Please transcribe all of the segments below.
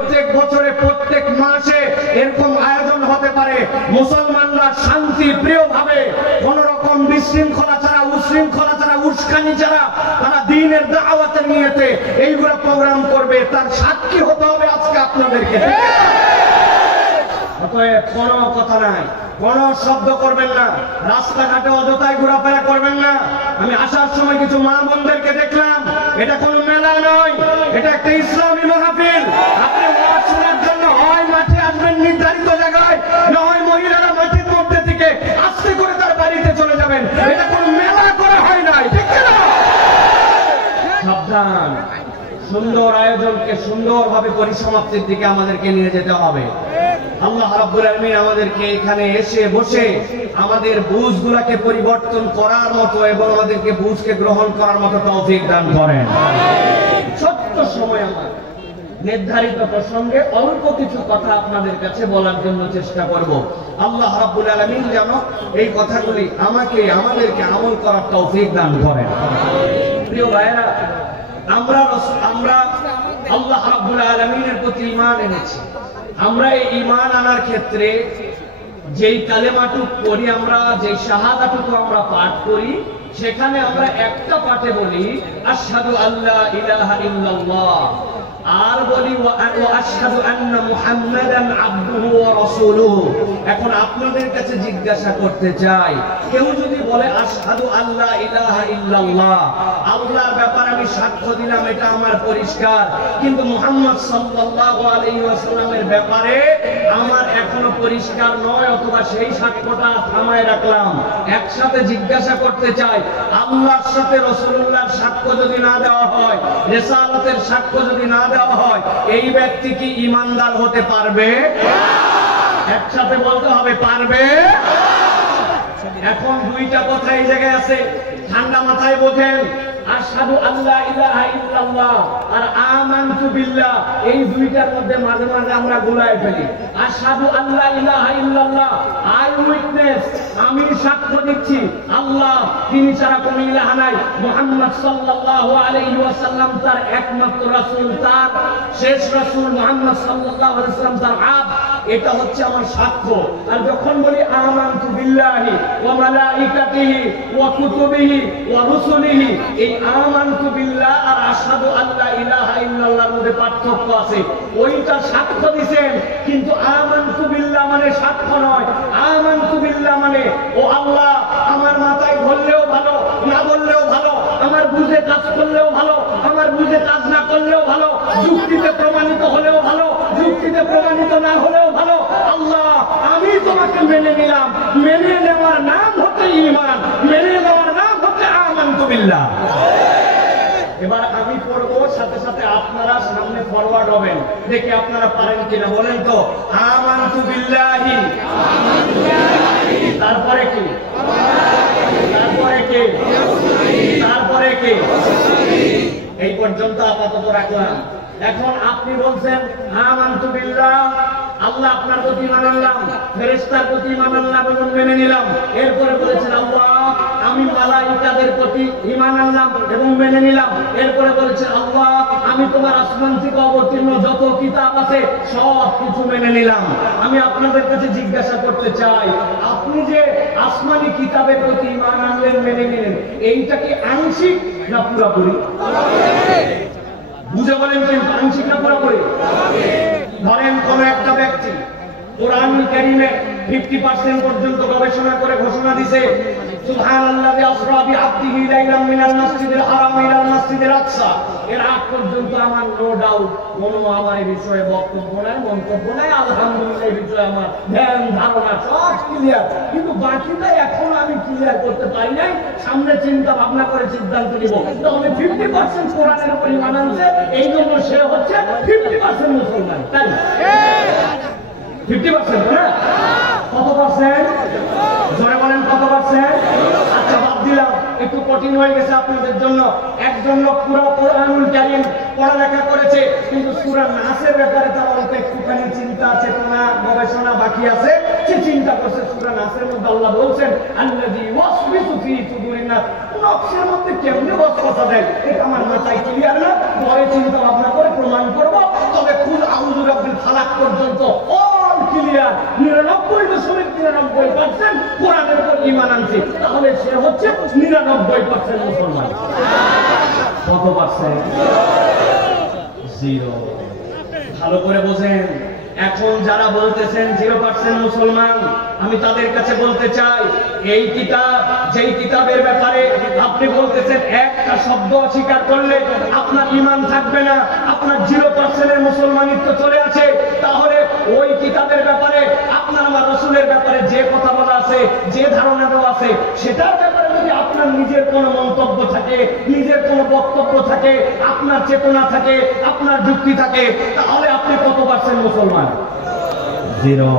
প্রত্যেক বছরে প্রত্যেক মাসে এরকম আয়োজন হতে পারে, মুসলমানরা শান্তি প্রিয় ভাবে কোন রকম বিশৃঙ্খলা ছাড়া, উশৃঙ্খলা ছাড়া, উস্কানি ছাড়া তারা দ্বীনের দাওয়াতের নিয়তে এইগুলা প্রোগ্রাম করবে, তার সাক্ষী হতে হবে আজকে আপনাদেরকে। অতএব কোনো কথা নাই, কোন শব্দ করবেন না, রাস্তাঘাটে অযথায় ঘোরাফেরা করবেন না। আমি আসার সময় কিছু মা বোনদেরকে দেখলাম, এটা কোনো মেলা নয়, এটা একটা ইসলামী মাহফিল। আপনি ওয়াজ শোনার জন্য হয় মাঠে আসবেন নির্ধারিত জায়গায়, না হয় মহিলারা মাঠের মধ্যে থেকে আস্তে করে তার বাড়িতে চলে যাবেন। এটা কোনো মেলা করে হয় নাই, ঠিক না? সাবধান, সুন্দর আয়োজনকে সুন্দরভাবে পরিসমাপ্তির দিকে আমাদেরকে নিয়ে যেতে হবে। আল্লাহ রাব্বুল আলামিন আমাদেরকে এখানে এসে বসে আমাদের বুঝগুলাকে পরিবর্তন করার মতো এবং আমাদেরকে বুঝকে গ্রহণ করার মতো তৌফিক দান করেন। ছোট্ট সময় আমার নির্ধারিত প্রসঙ্গে অল্প কিছু কথা আপনাদের কাছে বলার জন্য চেষ্টা করব। আল্লাহ রাব্বুল আলামিন যেন এই কথাগুলি আমাদেরকে আমল করার তৌফিক দান করেন। প্রিয় ভাইয়েরা, আমরা আল্লাহ রাব্বুল আলামিনের প্রতি ঈমান এনেছি। আমরা এই ঈমান আনার ক্ষেত্রে যেই কালেমাটুকু পড়ি, আমরা যেই শাহাদাটুকু আমরা পাঠ করি, সেখানে আমরা একটা পাঠে বলি আশহাদু আল্লা ইলাহা ইল্লাল্লাহ, আর বলি ওয়া আশহাদু আন্না মুহাম্মাদান আবদুহু ওয়া রাসূলুহু। এখন আপনাদের কাছে জিজ্ঞাসা করতে চাই, কেউ যদি বলে আশহাদু আল্লা ইলাহা ইল্লাল্লাহ, আল্লাহর ব্যাপারে আমি সাক্ষ্য দিলাম, এটা আমার পরিষ্কার, কিন্তু মুহাম্মদ সাল্লাল্লাহু আলাইহি ওয়াসাল্লামের ব্যাপারে আমার এখনো পরিষ্কার নয়, অথবা সেই সাক্ষ্যটা থামায় রাখলাম। একসাথে জিজ্ঞাসা করতে চাই, আল্লাহর সাথে রাসূলুল্লাহর সাক্ষ্য যদি না দেওয়া হয়, রিসালাতের সাক্ষ্য যদি না দেওয়া হয়, এই ব্যক্তি কি ঈমানদার হতে পারবে? একসাথে বলতে হবে, পারবে? এখন দুইটা কথা এই জায়গায় আছে, ঠান্ডা মাথায় বোঝেন। আশহাদু আল্লা ইলাহা ইল্লাল্লাহ আর আমানতু বিল্লাহ, এই দুইটার মধ্যে মাঝে মাঝে আমরা গুলায় ফেলি। আশহাদু আল্লা ইলাহা ইল্লাল্লাহ, আই উইটনেস, আমি সাক্ষ্য দিচ্ছি আল্লাহ তিনি ছাড়া কোনো ইলাহা নাই, মুহাম্মদ সাল্লাল্লাহু আলাইহি ওয়াসাল্লাম তার একমাত্র রাসূল, তার শেষ রাসূল মুহাম্মদ সাল্লাল্লাহু আলাইহি ওয়াসাল্লাম তার আব্দ, এটা হচ্ছে আমার সাক্ষ্য। আর যখন বলি আমানতু বিল্লাহি ওয়া মালাইকাতিহি ওয়া কুতুবিহি ওয়া রুসুলিহি, এই আমানতু বিল্লাহ আর আশহাদু আল্লা ইলাহা ইল্লাল্লাহর মধ্যে পার্থক্য আছে। ওইটা সাক্ষ্য দিবেন, কিন্তু আমানতু বিল্লাহ মানে সাক্ষ্য নয়। আমানতু বিল্লাহ মানে ও আল্লাহ, আমার মাথায় ধরলেও ভালো, না বললেও ভালো, আমার বুঝে কাজ করলেও ভালো, আমার বুঝে কাজ না করলেও ভালো, যুক্তিতে প্রমাণিত হলেও ভালো, যুক্তিতে প্রমাণিত না হলেও ভালো, আল্লাহ আমি তোমাকে মেনে নিলাম। মেনে নেওয়ার নাম হচ্ছে ঈমান, মেনে নেওয়ার নাম হচ্ছে আমানতু বিল্লাহ। এবার আমি পড়বো, সাথে সাথে আপনারা সামনে ফরওয়ার্ড হবেন, দেখি আপনারা পারেন কিনা। বলেন তো, আমানতু বিল্লাহি, তারপরে কি, তারপরে কি, তারপরে কি, এই পর্যন্ত আপাতত রাখলাম। এখন আপনি বলছেন আমানতু বিল্লাহ, আল্লাহ আপনার প্রতি ঈমান আনলাম, ফেরেশতার প্রতি ঈমান আনলাম এবং মেনে নিলাম। এরপরে বলেছেন আল্লাহ আমি মালাইকাদের প্রতি ঈমান আনলাম এবং মেনে নিলাম। এরপরে বলেছেন আল্লাহ আমি তোমার আসমান থেকে অবতীর্ণ যত কিতাব আছে সব কিছু মেনে নিলাম। আমি আপনাদের কাছে জিজ্ঞাসা করতে চাই, আপনি যে আসমানি কিতাবের প্রতি ঈমান আনলেন, মেনে নিলেন, এইটা কি আংশিক না পুরোপুরি? বুঝে বলেন, কিন্তু আংশিক না পুরোপুরি? ধরেন কোন একটা ব্যক্তি কোরআনুল কারীমের 50% পর্যন্ত গবেষণা করে ঘোষণা দিছে সুবহানাল্লাযী আসরা বিআবদিহি লাইলাম মিনাল মাসজিদিল হারাম ইলাল মাসজিদিল আকসা, এর আগ পর্যন্ত আমার নো ডাউট কোনো আমার এই বিষয়ে বক্তব্য নাই, মন্তব্য নাই, আলহামদুলিল্লাহ এই বিষয়ে আমার ধ্যান ধারণা সব ক্লিয়ার, কিন্তু বাকিটা এখন আমি ক্লিয়ার করতে পারি নাই। সামনে চিন্তা ভাবনা করে সিদ্ধান্ত নিব। তাহলে 50% কোরআনের উপর ঈমান আনছে, এই জন্য সে হচ্ছে 50% মুসলমান, তাই 50%? হ্যাঁ, কত পার্সেন্ট? জোরে বলেন, কত পার্সেন্ট? আচ্ছা বাদ দিলাম, একটু কঠিন হয়ে গেছে আপনাদের জন্য। একজন লোক পুরো কোরআনুল কারীম পড়ালেখা করেছে, কিন্তু সূরা নাসের ব্যাপারে তার অল্প একটুখানি চিন্তা চেতনা গবেষণা বাকি আছে। সে চিন্তা করছে সূরা নাসের মধ্যে আল্লাহ বলছেন আল্লাযী ওয়াসওয়াসু ফী সুদুরিন নাস, নফসের মধ্যে কেমনে ওয়াসওয়াসা দেয়, এটা আমার মাথায় ক্লিয়ার না, পরে চিন্তা ভাবনা করে প্রমাণ করব। তবে কুল আউযু ক্লিয়ার, 99.99% কোরআনের উপর ঈমান আনছে, তাহলে সে হচ্ছে 99% মুসলমান। কত পার্সেন্ট? 0। ভালো করে বোঝেন। এখন যারা বলতেছেন 0% মুসলমান, আমি তাদের কাছে বলতে চাই, এই কিতাব, যেই কিতাবের ব্যাপারে আপনি বলতেছেন একটা শব্দ অস্বীকার করলে আপনার ঈমান থাকবে না, আপনার 0% মুসলমানিত্ব চলে আছে, তাহলে ওই কিতাবের ব্যাপারে আপনার আমার রাসূলের ব্যাপারে যে কথা বলা আছে, যে ধারণা দেওয়া আছে, সেটার ব্যাপারে যদি আপনার নিজের কোনো মন্তব্য থাকে, নিজের কোনো বক্তব্য থাকে, আপনার চেতনা থাকে, আপনার যুক্তি থাকে, তাহলে আপনি কত পার্সেন্ট মুসলমান? 0।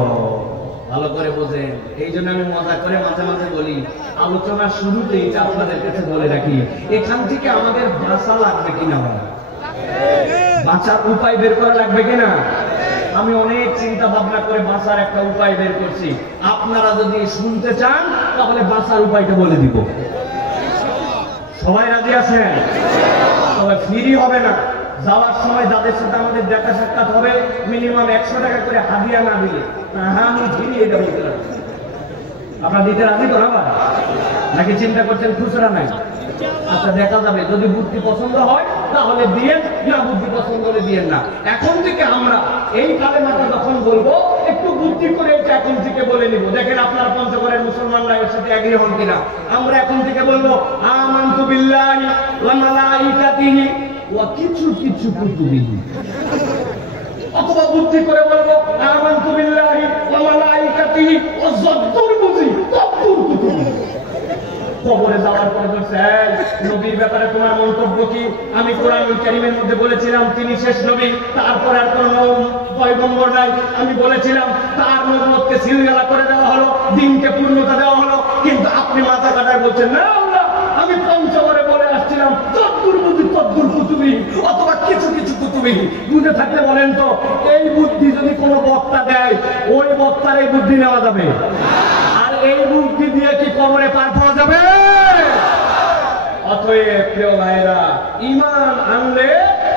ভালো করে বোঝেন। এই জন্য আমি মজা করে মাঝে মাঝে বলি, আলোচনার শুরুতেই আপনাদের কাছে বলে রাখি, এখান থেকে আমাদের বাঁচা লাগবে কিনা, বাঁচার উপায় বের করা লাগবে কিনা। আমি অনেক চিন্তা ভাবনা করে বাঁচার একটা উপায় বের করছি। আপনারা যদি শুনতে চান তাহলে বাঁচার উপায়টা বলে দিব। সবাই রাজি আছেন? তবে ফ্রি হবে না। যাওয়ার সময় যাদের সাথে আমাদের দেখা সাক্ষাৎ হবে, মিনিমাম 100 টাকা করে হাদিয়া না দিলে আমি ফিরি, এটা বলতে রাখি। আপনারা দিতে রাজি তো না? নাকি চিন্তা করছেন খুচরা নাই? আচ্ছা, দেখা যাবে। যদি বুদ্ধি পছন্দ হয় তাহলে দিয়েন, না বুদ্ধি পছন্দ হলে দিয়েন না। এখন থেকে আমরা এই কালেমাটা যখন বলবো, একটু বুদ্ধি করে এটা এখন থেকে বলে নিব। দেখেন আপনারা পঞ্চগড়ের মুসলমানরা এর সাথে এগ্রি হন কিনা। আমরা এখন থেকে বলবো আমানতু বিল্লাহি ওয়া মালাইকাতিহি ওয়া কিছু কিছু কুতুবিহি, অথবা বুদ্ধি করে বলবো আমানতু বিল্লাহি ওয়া মালাইকাতিহি ওয়া যদ্দুর বুঝি তদ্দুর কুতুবিহি। কবরে যাওয়ার পরে বলছে, নবীর ব্যাপারে তোমার মন্তব্য কি? আমি কোরআনুল কারীমের মধ্যে বলেছিলাম তিনি শেষ নবী, তারপরে আর কোন পয়গম্বর নাই। আমি বলেছিলাম তার নবুয়তকে সিলগালা করে দেওয়া হলো, দিনকে পূর্ণতা দেওয়া হলো। কিন্তু আপনি মাথা কাটায় বলছেন, না আল্লাহ, আমি পঞ্চগড়ে বলে আসছিলাম তদ্দুর বুঝি তদ্দুর কুতুবি, অথবা কিছু কিছু কুতুবি। বুঝে থাকলে বলেন তো, এই বুদ্ধি যদি কোনো বক্তা দেয়, ওই বক্তার এই বুদ্ধি নেওয়া যাবে? এই বুদ্ধি দিয়ে কি কবরে পার পাওয়া যাবে? অতএব প্রিয় ভাইরা, ঈমান আনলে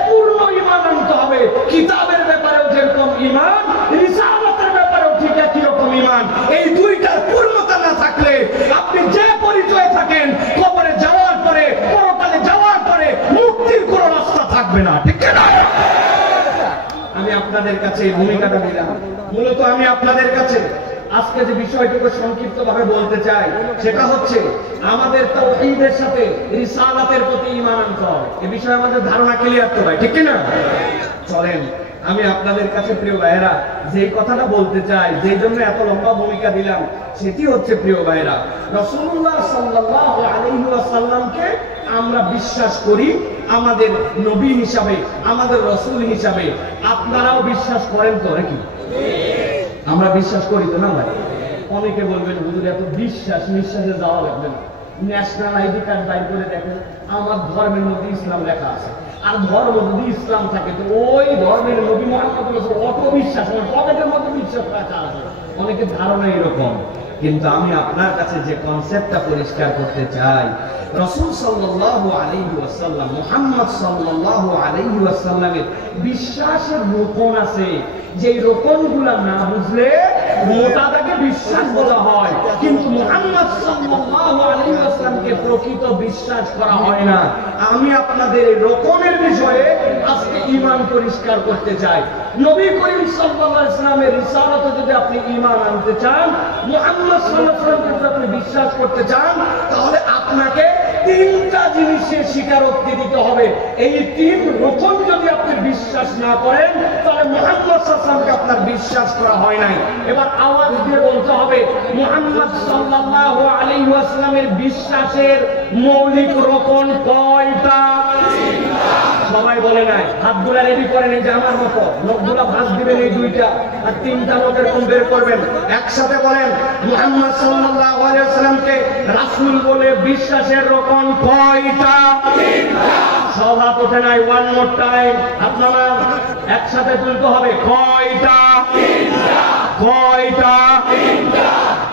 পূর্ণ ঈমান আনতে হবে। কিতাবের ব্যাপারেও যেরকম ঈমান, রিসালাতের ব্যাপারেও ঠিক একই রকম ঈমান। এই দুইটার পূর্ণতা না থাকলে আপনি যে পরিচয় থাকেন, কবরে যাওয়ার পরে, পরকালে যাওয়ার পরে মুক্তির কোনো রাস্তা থাকবে না। ঠিক না? আমি আপনাদের কাছে ভূমিকাটা দিলাম। মূলত আমি আপনাদের কাছে আজকে যে বিষয়টুকু সংক্ষিপ্ত ভাবে বলতে চাই, সেটা হচ্ছে আমাদের তাওহীদের সাথে রিসালাতের প্রতি ঈমান আনতে হবে। এই বিষয়ে আমাদের ধারণা ক্লিয়ার তো ভাই, ঠিক কি না? চলেন আমি আপনাদের কাছে প্রিয় ভাইয়েরা যে কথাটা বলতে চাই, যে জন্য এত লম্বা ভূমিকা দিলাম, সেটি হচ্ছে প্রিয় ভাইয়েরা, রাসূলুল্লাহ সাল্লাল্লাহু আলাইহি ওয়াসাল্লামকে আমরা বিশ্বাস করি আমাদের নবী হিসাবে, আমাদের রাসূল হিসাবে। আপনারাও বিশ্বাস করেন তো নাকি? আমরা বিশ্বাস করি তো না ভাই? অনেকে বলবেন হুজুর এত বিশ্বাস, নিঃশ্বাসে যাওয়া লাগবে না। ন্যাশনাল আইডি কার্ড বাইর করে দেখেন, আমার ধর্মের মধ্যে ইসলাম লেখা আছে। আর ধর্ম যদি ইসলাম থাকে, তো ওই ধর্মের নবী মুহাম্মদ অত বিশ্বাস, পকেটের মধ্যে বিশ্বাস রাখা আছে। অনেকের ধারণা এরকম। কিন্তু আমি আপনার কাছে যে কনসেপ্টটা পরিষ্কার করতে চাই, রাসূল সাল্লাল্লাহু আলাইহি ওয়াসাল্লাম, মুহাম্মদ সাল্লাল্লাহু আলাইহি ওয়াসাল্লামের বিশ্বাসের রোকন আছে, যে রোকনগুলো না বুঝলে মোটা দাগে বিশ্বাস বলা হয়, কিন্তু মুহাম্মদ সাল্লাল্লাহু আলাইহি ওয়াসাল্লামকে প্রকৃত বিশ্বাস করা হয় না। আমি আপনাদের এই রোকনের বিষয়ে আজকে ঈমান পরিষ্কার করতে চাই। নবী করিম সাল্লাল্লাহু আলাইহি ওয়াসাল্লামের রিসালাতে যদি আপনি ঈমান আনতে চান, মুহাম্মদ সাল্লাল্লাহু আলাইহি ওয়াসাল্লামকে যদি আপনি বিশ্বাস করতে চান, তাহলে আপনাকে তিনটা জিনিসের স্বীকারোক্তি দিতে হবে। এই তিন রকম যদি আপনি বিশ্বাস না করেন, তাহলে মুহাম্মদ সাল্লাল্লাহু আলাইহি ওয়াসাল্লামকে আপনার বিশ্বাস করা হয় নাই। এবার আওয়াজ দিয়ে বলতে হবে, মুহাম্মদ সাল্লাল্লাহু আলাইহি ওয়াসাল্লামের বিশ্বাসের মৌলিক রকম কয়টা? সবাই বলে নাই, হাতগুলা রেডি করেন, এই যে আমার মতো লোকগুলা ভাঁজ দিবেন এই দুইটা, আর তিনটা লোকের কোন বের করবেন। একসাথে বলেন, মুহাম্মদ সাল্লাল্লাহু আলাইহি ওয়াসাল্লামকে রাসূল বলে বিশ্বাসের রকম কয়টা? সব হাত ওঠে নাই। ওয়ান মোর টাইম, আপনারা একসাথে তুলতে হবে। কয়টা? কয়টা?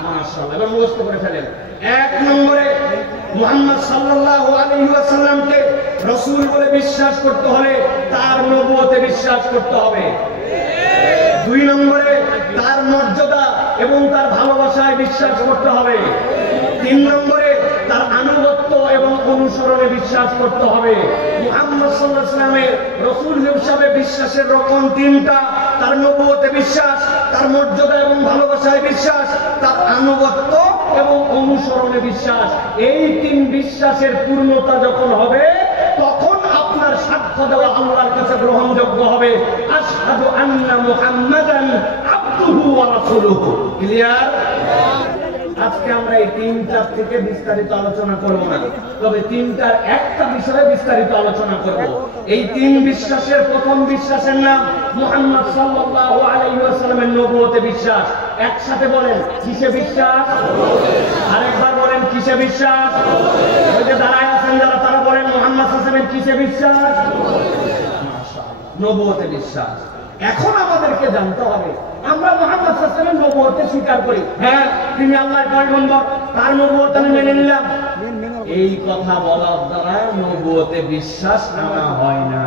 মাশাআল্লাহ, এবার মুখস্থ করে ফেলেন। এক নম্বরে, মুহাম্মদ সাল্লাল্লাহু আলাইহি ওয়াসাল্লামকে রাসূল বলে বিশ্বাস করতে হলে তার নবুয়তে বিশ্বাস করতে হবে। দুই নম্বরে, তার মর্যাদা এবং তার ভালোবাসায় বিশ্বাস করতে হবে। 3 নম্বরে তার আনুগত্য এবং অনুসরণে বিশ্বাস করতে হবে। মুহাম্মদ সাল্লাল্লাহু আলাইহি ওয়াসাল্লামের রাসূল হিসেবে বিশ্বাসের রকম 3টা। তার নবুয়তে বিশ্বাস, তার মর্যাদা এবং ভালোবাসায় বিশ্বাস, তার আনুগত্য এবং অনুসরণে বিশ্বাস। এই 3 বিশ্বাসের পূর্ণতা যখন হবে তখন আপনার সাক্ষ্য দেওয়া আল্লাহর কাছে গ্রহণযোগ্য হবে। আশহাদু আন্না মুহাম্মাদান আবদুহু ওয়া রাসূলুহু। ক্লিয়ার? আজকে আমরা এই 3টার থেকে বিস্তারিত আলোচনা করব না, তবে 3টার একটা বিষয়ে বিস্তারিত আলোচনা করব। এই 3 বিশ্বাসের প্রথম বিশ্বাসের নাম মুহাম্মদ সাল্লাল্লাহু আলাইহি ওয়াসাল্লামের নবুয়তে বিশ্বাস। একসাথে বলেন, কিসে বিশ্বাস? আরেকবার বলেন, কিসে বিশ্বাস? ওই যে দাঁড়ায় আছেন যারা, তারা বলেন মুহাম্মদ সাল্লাল্লাহু আলাইহি ওয়াসাল্লামের কিসে বিশ্বাস? নবুয়তে বিশ্বাস। এখন আমাদেরকে জানতে হবে, আমরা মুহাম্মদ সাল্লাল্লাহু আলাইহি ওয়াসাল্লামের নবুয়তকে স্বীকার করি, হ্যাঁ তিনি আল্লাহর পয়গম্বর, তার নবুয়ত আমি মেনে নিলাম। এই কথা বলার দ্বারা নবুয়তে বিশ্বাস আনা হয় না।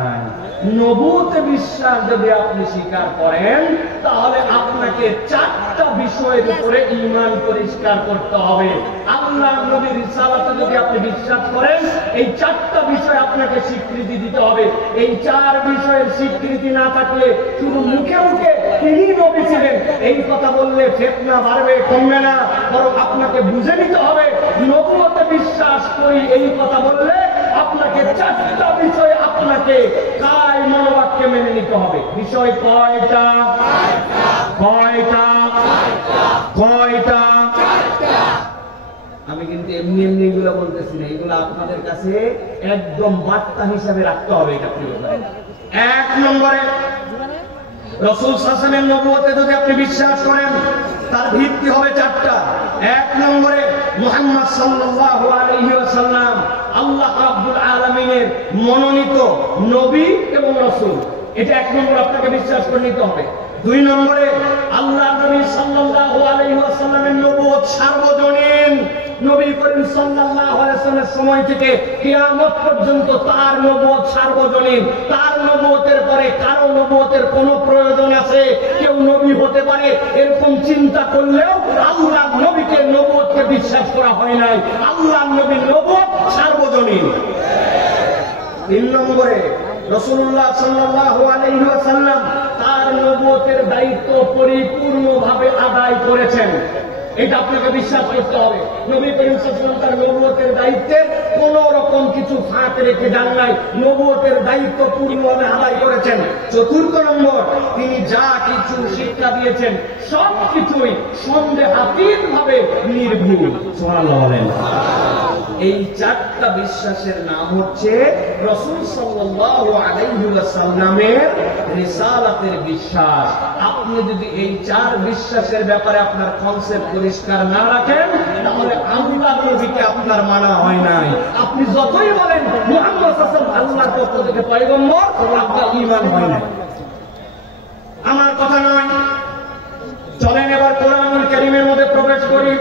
নবুয়তে বিশ্বাস যদি আপনি স্বীকার করেন তাহলে আপনাকে 4টা বিষয়ের উপরে ঈমান পরিষ্কার করতে হবে। আল্লাহর নবীর রিসালাতে যদি আপনি বিশ্বাস করেন, এই 4টা বিষয় আপনাকে স্বীকৃতি দিতে হবে। এই 4 বিষয়ের স্বীকৃতি না থাকলে শুধু মুখে মুখে তিনি নবী ছিলেন এই কথা বললে ফিতনা বাড়বে, কমবে না, বরং আপনাকে বুঝে নিতে হবে নবুয়তে বিশ্বাস করি এই কথা বললে আপনাকে 4টা বিষয় আপনাকে কায় মনোবাক্যে মেনে নিতে হবে। বিষয় কয়টা? কয়টা? কয়টা? আমি কিন্তু এমনি এমনি এগুলো বলতেছি না, এগুলো আপনাদের কাছে একদম বার্তা হিসাবে রাখতে হবে। এটা প্রিয় ভাই, 1 নম্বরে রাসূল সাল্লাল্লাহু আলাইহি ওয়াসাল্লামের নবুয়তে যদি আপনি বিশ্বাস করেন তার ভিত্তি হবে 4টা। 1 নম্বরে মুহাম্মদ সাল্লাল্লাহু আলাইহি ওয়াসাল্লাম আল্লাহ রাব্বুল আলামিনের মনোনীত নবী এবং রাসূল, এটা 1 নম্বর আপনাকে বিশ্বাস করে নিতে হবে। 2 নম্বরে আল্লাহ নবী সাল্লাল্লাহু আলাইহি ওয়াসাল্লামের নবুয়ত সার্বজনীন। নবী করিম সাল্লাল্লাহু আলাইহি ওয়াসাল্লামের সময় থেকে কিয়ামত পর্যন্ত তার নবুয়ত সার্বজনীন। তার নবুয়তের পরে কারো নবুয়তের কোনো প্রয়োজন আছে, কেউ নবী হতে পারে এরকম চিন্তা করলেও আল্লাহর নবীকে নবুয়তকে বিশ্বাস করা হয় নাই। আল্লাহর নবীর নবুয়ত সার্বজনীন। 3 নম্বরে রাসূলুল্লাহ সাল্লাল্লাহু আলাইহি ওয়াসাল্লাম তার নবুয়তের দায়িত্ব পরিপূর্ণভাবে আদায় করেছেন, এটা আপনাকে বিশ্বাস করতে হবে। নবী করিম সাল্লাল্লাহু আলাইহি ওয়াসাল্লাম তার নবুয়তের দায়িত্বের কোন রকম কিছু ফাঁক রেখে যান নাই, নবুয়তের দায়িত্ব পূর্ণভাবে আদায় করেছেন। 4 নম্বর, তিনি যা কিছু শিক্ষা দিয়েছেন সবকিছুই সন্দেহাতীতভাবে নির্ভুল। সুবহানাল্লাহ বলেন। এই 4টা বিশ্বাসের নাম হচ্ছে রাসূল সাল্লাল্লাহু আলাইহি ওয়াসাল্লামের রিসালাতের বিশ্বাস। আপনি যদি এই 4 বিশ্বাসের ব্যাপারে আপনার কনসেপ্ট পরিষ্কার না রাখেন তাহলে আল্লাহর নবীকে আপনার মানা হয় নাই। আপনি যতই বলেন মুহাম্মদ সাল্লাল্লাহু আলাইহি ওয়াসাল্লাম আল্লাহর পক্ষ থেকে পয়গম্বর, আপনার ঈমান হয় না। আমার কথা নয়, চলেন এবার কোরআনুল কারীমের মধ্যে প্রবেশ করি।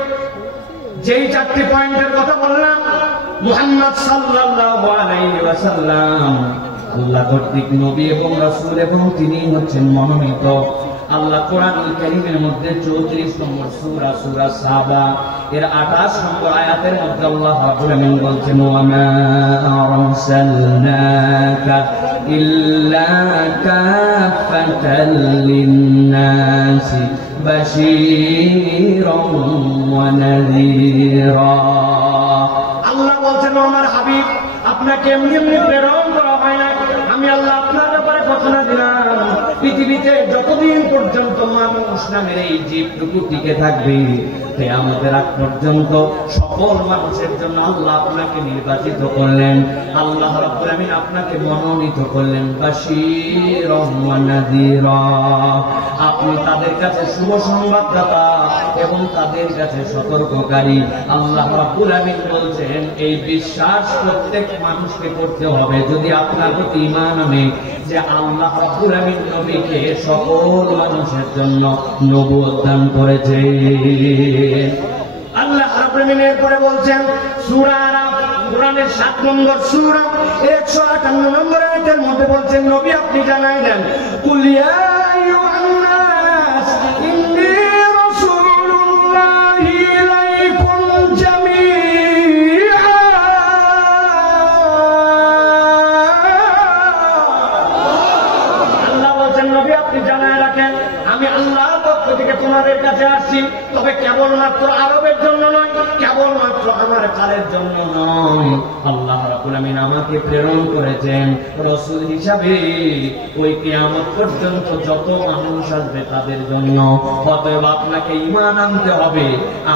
যেই 4টি পয়েন্টের কথা বললাম, মুহাম্মদ সাল্লাল্লাহু আলাইহি ওয়াসাল্লাম আল্লাহ কর্তৃক নবী এবং রাসূল এবং তিনি হচ্ছেন মনোনীত। আল্লাহ কোরআনুল কারীমের মধ্যে 34 নম্বর সূরা সূরা সাবা এর 28 নম্বর আয়াতের মধ্যে আল্লাহ রাব্বুল আলামিন বলছেন, ওয়া মা আরসালনাকা ইল্লা কাফাতাল লিন-নাসি বাশীরান ওয়া নাযীরা। আল্লাহ বলছেন, আমার হাবিব আপনাকে এমনি এমনি প্রেরণ করা হয় না, আমি আল্লাহ আপনার ব্যাপারে ঘোষণা দিলাম পৃথিবীতে যতদিন পর্যন্ত মানুষ নামের এই জীবটুকু টিকে থাকবে কিয়ামতের আগ পর্যন্ত সকল মানুষের জন্য আল্লাহ আপনাকে নির্বাচিত করলেন, আল্লাহ রাব্বুল আমিন আপনাকে মনোনীত করলেন বাশীরান ওয়া নাযীরা। আপনি তাদের কাছে শুভ সংবাদদাতা এবং তাদের কাছে সতর্ককারী। আল্লাহ রাব্বুল আমিন বলছেন এই বিশ্বাস প্রত্যেক মানুষকে করতে হবে যদি আপনার প্রতি ঈমান আনে যে আল্লাহ রাব্বুল আমিন নবীকে সকল মানুষের জন্য নবুয়ত দান করেছে। আল্লাহ রাব্বুল আমিন এরপরে বলছেন সূরা আরাফ কোরআনের 7 নম্বর সূরা 158 নম্বর আয়াতের মধ্যে বলছেন, নবী আপনি জানাই দেন কুল ইয়া আইয়ুহান নাস ইন্নী রাসূলুল্লাহ জানায় রাখেন, আমি আল্লাহর পক্ষ থেকে তোমাদের কাছে আসছি, তবে কেবলমাত্র আরবের জন্য নয়, কেবলমাত্র আমার কালের জন্য নয়। আল্লাহ রাব্বুল আমিন আমাকে প্রেরণ করেছেন রাসূল হিসাবে ওই কিয়ামত পর্যন্ত যত মানুষ আসবে তাদের জন্য। অতএব আপনাকে ঈমান আনতে হবে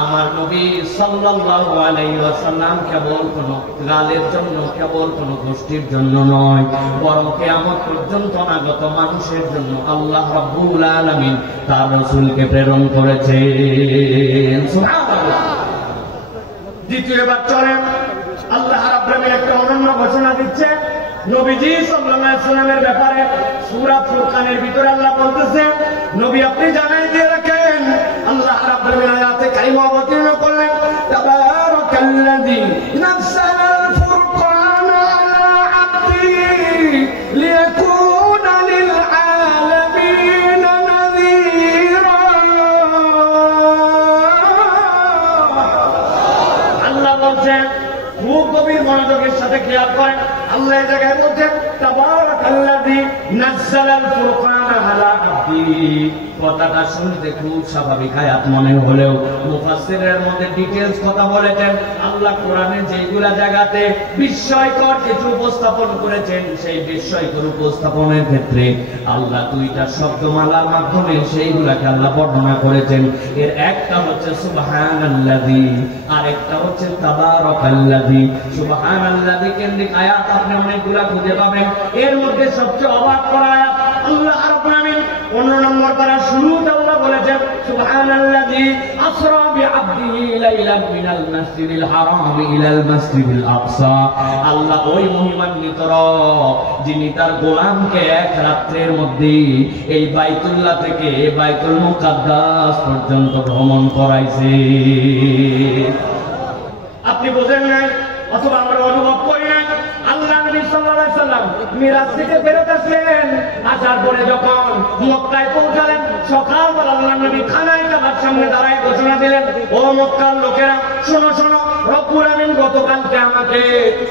আমার নবী সাল্লাল্লাহু আলাইহি ওয়াসাল্লাম কেবল কোন গালের জন্য, কেবল কোন গোষ্ঠীর জন্য নয়, বরং কিয়ামত পর্যন্ত অনাগত মানুষের জন্য আল্লাহ রাব্বুল আলামিন তার রাসূলকে প্রেরণ করেছেন। সুবহানাল্লাহ। দ্বিতীয়বার চলেন, আল্লাহ রাব্বুল আলামিন একটা অনন্য ঘোষণা দিচ্ছেন নবীজি সাল্লাল্লাহু আলাইহি ওয়াসাল্লামের ব্যাপারে। সূরা ফুরকানের ভিতরে আল্লাহ বলতেছেন, নবী আপনি জানাই দিয়ে রাখেন, আল্লাহ রাব্বুল আলামিন আয়াতে কারিমা অবতীর্ণ করলেন, তাবারাকাল্লাযী নাযালাল ফুরকানা আলা আবদিহি লিয়াকুনা লিল আলামিনা নাযীরা। আল্লাহ বলছেন, খুব গভীর মনোযোগের সাথে খেয়াল করেন, আল্লাহ এই জায়গায় বলছেন তাবারাকাল্লাযী নাযালাল ফুরকানা আলা আবদিহি। কথাটা শুনতে খুব স্বাভাবিক আয়াত মনে হলেও মুফাসসিরের মধ্যে ডিটেইলস কথা বলেছেন। আল্লাহ কোরআনে যেগুলা জায়গাতে বিস্ময়কর কিছু উপস্থাপন করেছেন, সেই বিস্ময়কর উপস্থাপনের ক্ষেত্রে আল্লাহ দুইটা শব্দমালার মাধ্যমে সেইগুলাকে আল্লাহ বর্ণনা করেছেন। এর একটা হচ্ছে সুবহানাল্লাযী, আর একটা হচ্ছে তাবারাকাল্লাযী। সুবহানাল্লাযী কেন্দ্রিক আয়াত আপনি অনেকগুলা খুঁজে পাবেন। এর মধ্যে সবচেয়ে অবাক করা আয়াত আল্লাহ রাব্বুল আমিন 15 নম্বর পারার শুরুতে আল্লাহ বলেছেন, সুবহানাল্লাযী আসরা বিআবদিহি লাইলান মিনাল মাসজিদিল হারাম ইলাল মাসজিদিল আকসা। আল্লাহ ওই মহিমান্বিত রব যিনি তার গোলামকে এক রাত্রের মধ্যে এই বাইতুল্লাহ থেকে বাইতুল মুকাদ্দাস পর্যন্ত ভ্রমণ করাইছে। আপনি বোঝেন নাই অথবা আমরা অনুভব করি নাই, আল্লাহ নবী সাল্লাল্লাহু আলাইহি সাল্লাম মিরাজ থেকে ফেরত আসলেন, আসার পরে যখন মক্কায় পৌঁছালেন, সকালবেলা আল্লাহ নবী খানায় কাবার সামনে দাঁড়ায় ঘোষণা দিলেন, ও মক্কার লোকেরা শোনো শোনো, রব্বুল আমিন গতকালকে আমাকে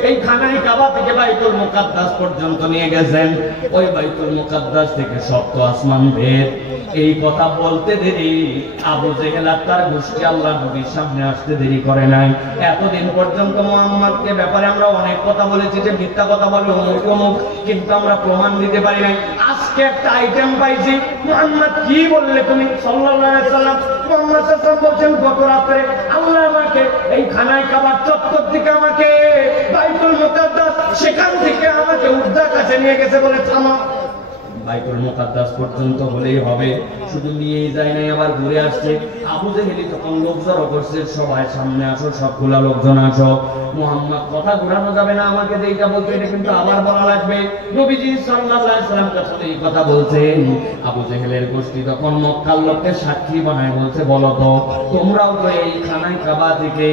এই খানায় কাবা থেকে বাইতুল মুকাদ্দাস পর্যন্ত নিয়ে গেছেন। ওই বাইতুল মুকাদ্দাস থেকে সপ্ত আসমান ভেদ। এই কথা বলতে দেরি আবু জেহেল আর তার গোষ্ঠী আল্লাহ নবীর সামনে আসতে দেরি করে নাই। এতদিন পর্যন্ত মুহাম্মদকে ব্যাপারে আমরা অনেক কথা বলেছি যে মিথ্যা কথা বলে অমুক অমুক, কিন্তু আমরা প্রমাণ দিতে পারি নাই। আজকে একটা আইটেম পাইছি, মুহাম্মদ কি বললে তুমি সাল্লাল্লাহু আলাইহি সাল্লাম? মুহাম্মদ সাল্লাল্লাহু আলাইহি সাল্লাম বলছেন গত রাতে আল্লাহ আমাকে এই খানায় কাবার চত্বর থেকে আমাকে বাইতুল মুকাদ্দাস সেখান থেকে আমাকে উর্দার কাছে নিয়ে গেছে বলে থামো। বাইতুল মুকাদ্দাস পর্যন্ত হলেই হবে, শুধু নিয়েই যায় নাই, আবার ঘুরে আসছে। আবু জেহেল তখন লোক জড়ো করছে, সবাই সামনে আসো, সবগুলা লোকজন আসো। মুহাম্মদ কথা ঘুরানো যাবে না, আমাকে যেটা বলতে এটা কিন্তু আবার বলা লাগবে। নবীজি সাল্লাল্লাহু আলাইহি ওয়াসাল্লাম যখন এই কথা বলছেন, আবু জেহেলের গোষ্ঠী তখন মক্কার লোককে সাক্ষী বানায় বলছে, বলো তো তোমরাও তো এই খানায় কাবা থেকে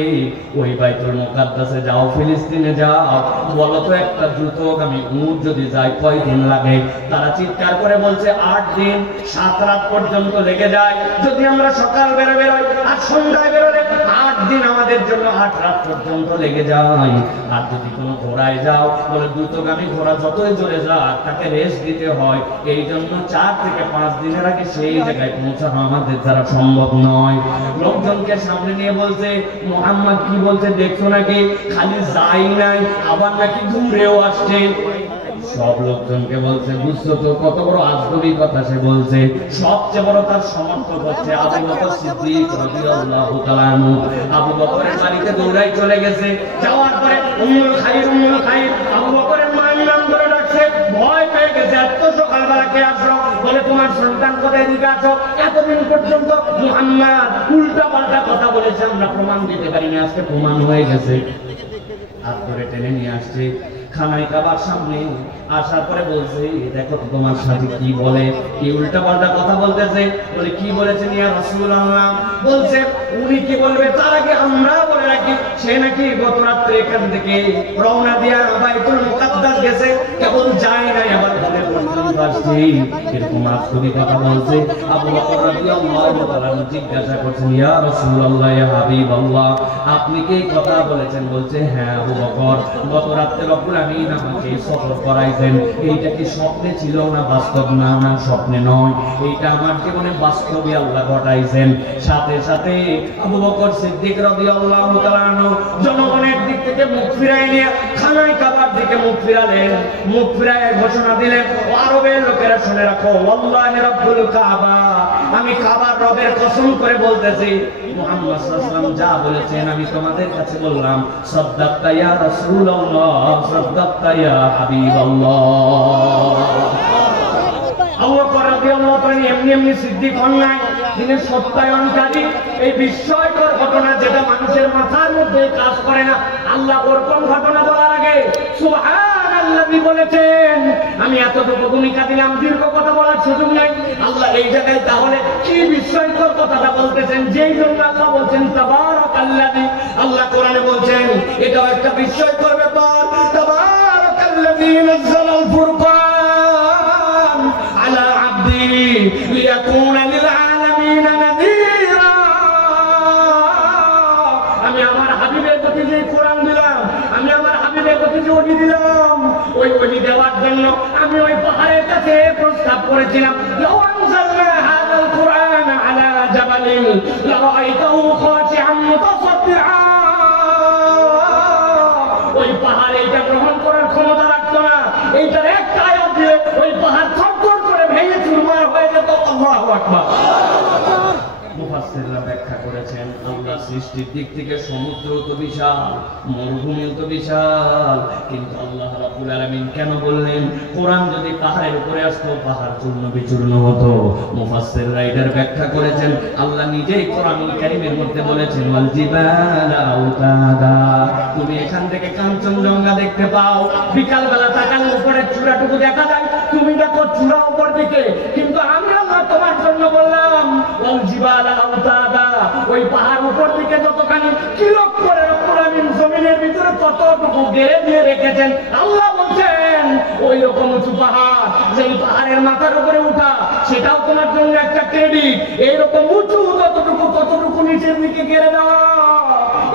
ওই বাইতুল মুকাদ্দাসে যাও, ফিলিস্তিনে যাও, বলো তো একটা দ্রুতগামী উট যদি যায় কয় দিন লাগে? তারা চিৎকার করে বলছে 8 দিন 7 রাত পর্যন্ত লেগে যায়। যদি আমরা সকাল বেরোই আর সন্ধ্যায় বেরোলে 8 দিন আমাদের জন্য 8 রাত পর্যন্ত লেগে যায়। আর যদি কোনো ঘোড়ায় যাও, বলে দ্রুতগামী ঘোড়া যতই জোরে যায় তাকে রেস্ট দিতে হয়, এই জন্য 4 থেকে 5 দিনের আগে সেই জায়গায় পৌঁছানো আমাদের দ্বারা সম্ভব নয়। লোকজনকে সামনে নিয়ে বলছে, মুহাম্মদ কি বলছে দেখছো নাকি? খালি যাই নাই, আবার নাকি ঘুরেও আসছে। সব লোকজনকে বলছে, বুঝছো তো কত বড় আজগবি কথা সে বলছে। সবচেয়ে বড় তার সমর্থক হচ্ছে আবু বকর সিদ্দিক রাদিয়াল্লাহু তাআলা আনহু। আবু বকরের বাড়িতে দৌড়াই চলে গেছে, যাওয়ার পরে উম্মুল খাইর আবু বকরের মায়ের নাম ধরে ডাকছে, ভয় পেয়ে গেছে। এত সকালবেলা কে আসলো? বলে তোমার সন্তান কোথায়, দিকে আসো। এতদিন পর্যন্ত মুহাম্মদ উল্টা পাল্টা কথা বলেছে, আমরা প্রমাণ দিতে পারিনি, আজকে প্রমাণ হয়ে গেছে। হাত ধরে টেনে নিয়ে আসছে খানায় কাবার সামনে। আসার পরে বলছে, দেখো তো তোমার সাথে কি বলে, কি উল্টা পাল্টা কথা বলতেছে। বলে কি বলেছেন ইয়া রাসূলুল্লাহ? বলছে উনি কি বলবে তার আগে আমরা বলে নাকি সে নাকি গত রাত্রে এখান থেকে রওনা দিয়া বাইতুল মুকাদ্দাস গেছে, কেবল যায় নাই আবার ঘরে পর্যন্ত আসছে। এরকম আজগুবি কথা বলছে। আবু বকর রাদিয়াল্লাহু তাআলা জিজ্ঞাসা করছেন, ইয়া রাসূলুল্লাহ, ইয়া হাবিবাল্লাহ, আপনি কি কথা বলেছেন? বলছে, হ্যাঁ আবু বকর, গত রাতে রব্বুল আমিন আমাকে সফর করাইছেন। এইটা কি স্বপ্নে ছিল না বাস্তব? না, না স্বপ্নে নয়, এইটা আমার জীবনে বাস্তবে আল্লাহ ঘটাইছেন। সাথে সাথে আবু বকর সিদ্দিক রাদিয়াল্লাহু তাআলা জনগণের দিক থেকে মুখ ফিরাই নিয়ে খানায় কাবার দিকে মুখ ফিরালেন। মুখ ফিরায় ঘোষণা দিলেন, আরবের লোকেরা শুনে রাখো, ওয়াল্লাহি রাব্বুল কাবা, আমি কাবার রবের কসম করে বলতেছি, মুহাম্মদ সাল্লাল্লাহু আলাইহি ওয়াসাল্লাম যা বলেছেন আমি তোমাদের কাছে বললাম, সাদ্দাক্তা ইয়া রাসূলুল্লাহ, সাদ্দাক্তা ইয়া হাবিবাল্লাহ। আবু বকর রাদিয়াল্লাহু তাআলা এমনি এমনি সিদ্দিক হন নাই, তিনি সত্যায়নকারী। এই বিস্ময়কর ঘটনা যেটা মানুষের মাথার মধ্যে কাজ করে না, আল্লাহ ওরকম ঘটনা বলার আগে সুবহানাল্লাহি বলেছেন। আমি এতটুকু ভূমিকা দিলাম, দীর্ঘ কথা বলার সুযোগ নাই। আল্লাহ এই জায়গায় তাহলে কি বিস্ময়কর কথাটা বলতেছেন, যেই জন্য আল্লাহ বলছেন তাবারাকাল্লাযী। আল্লাহ কোরআনে বলছেন এটাও একটা বিস্ময়কর ব্যাপার, তাবারাকাল্লাযী নাযালাল ফুরকান আলা আবদিহি লিয়াকুনা লিল আলামিন নাযীরা। আমি আমার হাবিবের প্রতি যে কোরআন দিলাম, আমি আমার হাবিবের প্রতি যে ওহী দিলাম, ওই ওহী দেওয়ার জন্য আমি ওই পাহাড়ের কাছে প্রস্তাব করেছিলাম, লাউ আনজালনা হাযাল কুরআন আলা জাবালিন লারাআইতাহু খাশিআন মুতাসাদ্দিআ। ওই পাহাড় এইটা গ্রহণ করার ক্ষমতা রাখতো না, এইটার একটা আয়াত দিয়ে ওই পাহাড় থরথর করে ভেঙে চুরমার হয়ে যেত। আল্লাহু আকবার। মুফাসসিররা ব্যাখ্যা করেছেন, আল্লাহ সৃষ্টির দিক থেকে সমুদ্র তো বিশাল, মরুভূমি তো বিশাল, কিন্তু আল্লাহ রাব্বুল আলামিন কেন বললেন কোরআন যদি পাহাড়ের উপরে আসতো পাহাড় চূর্ণ বিচূর্ণ হতো? মুফাসসিররা এটার ব্যাখ্যা করেছেন, আল্লাহ নিজেই কোরআনুল কারীমের মধ্যে বলেছেন, ওয়াল জিবালা আওতাদা। তুমি এখান থেকে কাঞ্চনজঙ্ঘা দেখতে পাও, বিকাল বেলা তাকালে উপরে চূড়াটুকু দেখা যায়, তুমি দেখো চূড়া উপর দিকে, কিন্তু আমি আল্লাহ তোমার জন্য বললাম ওয়াল জিবালা আওতাদা। ওই পাহাড় উপর দিকে যতখানি কিলোক করে রব্বুল আমিন জমিনের ভিতরে ততটুকু গেড়ে দিয়ে রেখেছেন। আল্লাহ বলছেন ওই রকম উঁচু পাহাড়, যেই পাহাড়ের মাথার উপরে উঠা সেটাও তোমার জন্য একটা ক্রেডিট। এইরকম উঁচু ততটুকু নিচের দিকে গেড়ে দেওয়া।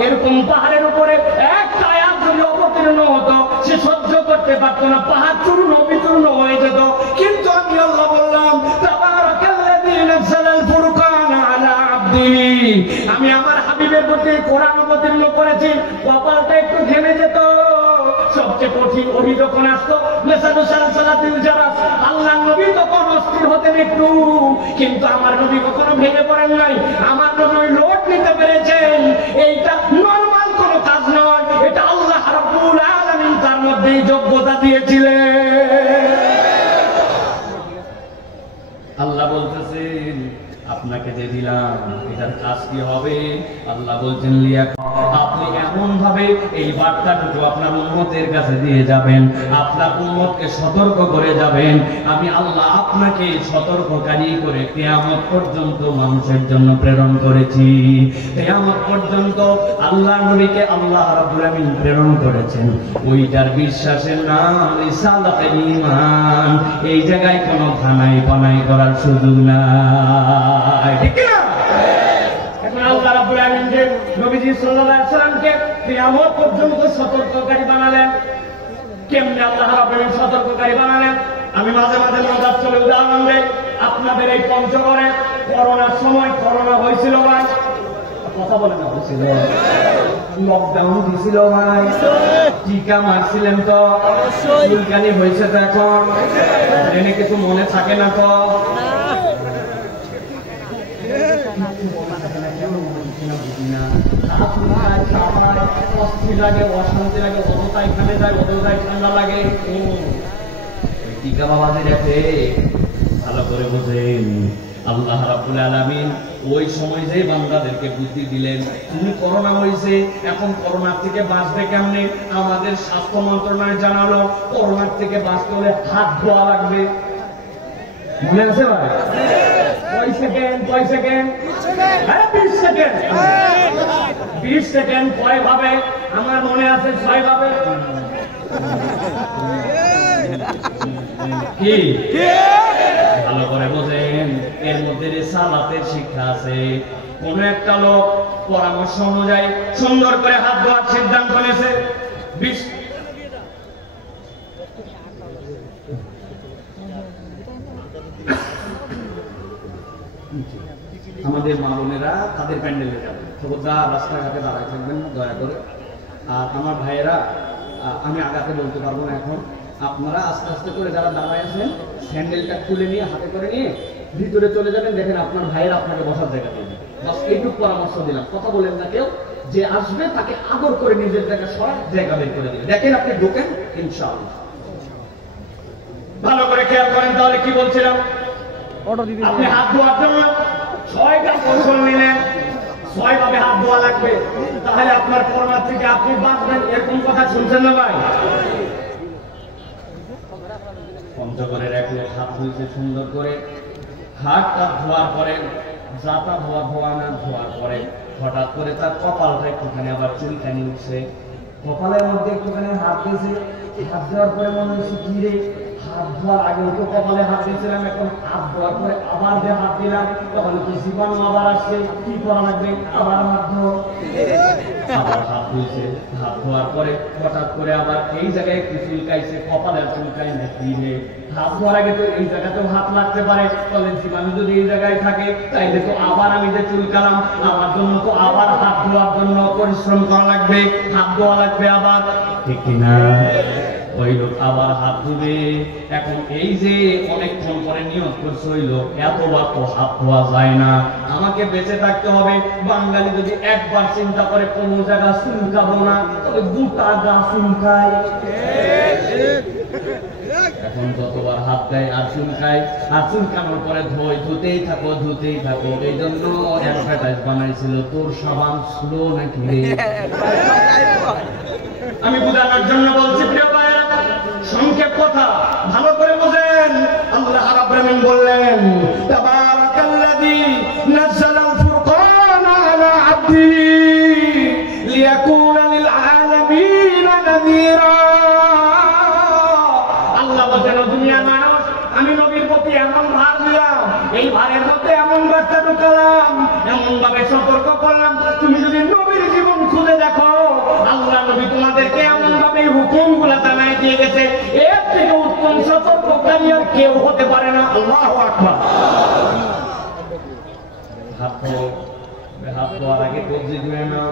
এরকম পাহাড়ের উপরে একটা আয়াত যদি অবতীর্ণ হতো সে সহ্য করতে পারতো না, পাহাড় চূর্ণ বিচূর্ণ হয়ে যেত। কিন্তু আমি আল্লাহ বললাম তাবারাকাল্লাযী নাযালাল ফুরকান আলা আবদিহি। আমি আমার হাবিবের প্রতি কোরআন অবতীর্ণ করেছি, কপালটা একটু ঘেমে যেত। সবচেয়ে কঠিন ওহী যখন আসতো, মেসাদু সালাতিল জারাস, আল্লাহ নবী তখন অস্থির হতেন একটু, কিন্তু আমার নবী কখনো ভেঙে পড়েন নাই। আমার নবী লোড নিতে পেরেছেন। এইটা নরমাল কোনো কাজ নয়, এটা আল্লাহ রাব্বুল আলামিন তার মধ্যে যোগ্যতা দিয়েছিলেন। আল্লাহ বলতেছেন আপনাকে যে দিলাম এটার কাজ কি হবে? আল্লাহ বলছেন আপনি এমন ভাবে এই বার্তাটুকু আপনার উম্মতের কাছে দিয়ে যাবেন, আপনার উম্মতকে সতর্ক করে যাবেন, আমি আল্লাহ আপনাকে সতর্ককারী করে কিয়ামত পর্যন্ত মানুষের জন্য প্রেরণ করেছি। কিয়ামত পর্যন্ত আল্লাহ নবীকে আল্লাহ রাব্বুল আমিন প্রেরণ করেছেন, ওইটার বিশ্বাসের নাম রিসালাতুল ঈমান। এই জায়গায় কোনো ভানাই বানাই করার সুযোগ নাই, ঠিক না? এখন আল্লাহ রাব্বুল আমিন যে নবীজি সাল্লাল্লাহু আলাইহি সাল্লামকে কিয়ামত পর্যন্ত সতর্ককারী বানালেন, কেমনে আল্লাহ রাব্বুল আমিন সতর্ককারী বানালেন? আমি মাঝে মাঝে মজার চলে উদাহরণ দেই। আপনাদের এই পঞ্চগড়ে করোনার সময় করোনা হয়েছিল ভাই, কথা বলে না, হয়েছিল, লকডাউন দিছিল ভাই, টিকা মারছিলেন তো, চুলকানি হয়েছে তো, এখন এনে কিছু মনে থাকে না তো, অশান্তি লাগে, অতটা এখানে যায়, অতটাই ঠান্ডা লাগে। টিকা বাবাদের আছে, ভালো করে বোঝেন। আল্লাহ রাব্বুল আলামিন ওই সময় যে বান্দাদেরকে বুদ্ধি দিলেন, তুমি করোনা হয়েছে, এখন করোনার থেকে বাঁচবে কেমনে? আমাদের স্বাস্থ্য মন্ত্রণালয় জানালো করোনার থেকে বাঁচতে হলে হাত ধোয়া লাগবে। মনে আছে ভাই? কয় সেকেন্ড? 20 সেকেন্ড। 20 সেকেন্ড কয় ভাবে? আমার মনে আছে 6 ভাবে। কি ভালো করে বোঝেন, এর মধ্যে রিসালাতের শিক্ষা আছে। কোন একটা লোক পরামর্শ অনুযায়ী সুন্দর করে হাত ধোয়ার সিদ্ধান্ত নিয়েছে। আমাদের মা বোনেরা তাদের প্যান্ডেলে যাবেন, খবরদার রাস্তাঘাটে দাঁড়ায় থাকবেন না দয়া করে। আর আমার ভাইয়েরা, আমি আগাতে বলতে পারবো না এখন, আপনারা আস্তে আস্তে করে যারা দাঁড়ায় আছেন স্যান্ডেলটা খুলে নিয়ে হাতে করে নিয়ে ভিতরে চলে যাবেন, দেখেন আপনার ভাইয়েরা আপনাকে বসার জায়গা দেবে। বাস এইটুকু পরামর্শ দিলাম, কথা বলেন না কেউ। যে আসবে তাকে আদর করে নিজের জায়গা সরাই জায়গা বের করে দিবে। দেখেন আপনি ঢোকেন ইনশাআল্লাহ। ভালো করে খেয়াল করেন তাহলে কি বলছিলাম। আপনি হাত ধোয়ার জন্য 6টা কৌশল নিলেন, 6 ভাবে হাত ধোয়া লাগবে, তাহলে আপনার করোনা থেকে আপনি বাঁচবেন। এরকম কথা শুনছেন না ভাই? পঞ্চগড়ের এক লোক হাত ধুইছে সুন্দর করে। হাতটা ধোয়ার পরে, জাতা ধোয়া না ধোয়ার পরে হঠাৎ করে তার কপালটা একটুখানি আবার চুলকানি উঠছে। কপালের মধ্যে একটুখানি হাত দিয়েছে। হাত দেওয়ার পরে মনে হচ্ছে কি রে, হাত ধোয়ার আগে তো কপালে হাত দিয়েছিলাম, এখন হাত ধোয়ার পরে আবার যে হাত দিলাম, তখন তো জীবাণু আবার আসছে, কি করা লাগবে? আবার হাত ধোয়া। আবার হাত ধুইছে। হাত ধোয়ার পরে হঠাৎ করে আবার এই জায়গায় একটু চুলকাইছে, কপালের চুলকাই নাকি রে। হাত ধোয়ার আগে তো এই জায়গাতেও হাত লাগতে পারে, তাহলে জীবাণু যদি এই জায়গায় থাকে তাইলে তো আবার আমি যে চুলকালাম, আমার জন্য তো আবার হাত ধোয়ার জন্য পরিশ্রম করা লাগবে, হাত ধোয়া লাগবে আবার, ঠিক কিনা? ওই লোক আবার হাত ধুবে। এখন এই যে অনেকক্ষণ পরে নিয়ত করছে ওই লোক, এতবার তো হাত ধোয়া যায় না, আমাকে বেঁচে থাকতে হবে। বাঙালি যদি একবার চিন্তা করে কোন জায়গা চুলকাবো না, তবে গোটা গা চুলকায়। এখন যতবার হাত দেয় আর চুলকায়, আর চুলকানোর পরে ধুতেই থাকো। এই জন্য অ্যাডভার্টাইজ বানাইছিল, তোর সাবান স্লো নাকি রে। আমি বুঝানোর জন্য বলছি প্রিয় ভাইরা, সংক্ষেপ কথা ভালো করে বোঝেন। আল্লাহ রাব্বুল আলামিন বললেন, তাবারাকাল্লাযী নাযালাল ফুরকানা আলা আবদিহি লিয়াকুনা লিল আলামিনা নাযীরা। আল্লাহ বলেন, দুনিয়ার মানুষ, আমি নবীর প্রতি এমন ভার দিলাম, এই ভারের মধ্যে এমন বার্তা ঢুকালাম, এমন ভাবে সতর্ক করলাম, তুমি যদি নবীর জীবন খুঁজে দেখো, আল্লাহ নবী তোমাদেরকে এমন ভাবে হুকুমগুলো জানাই দিয়ে গেছে, এর থেকে উত্তম সতর্ককারী আর কেউ হতে পারে না। আল্লাহু আকবার। হাত ধোয়ার আগে কবজি ধুয়ে নাও,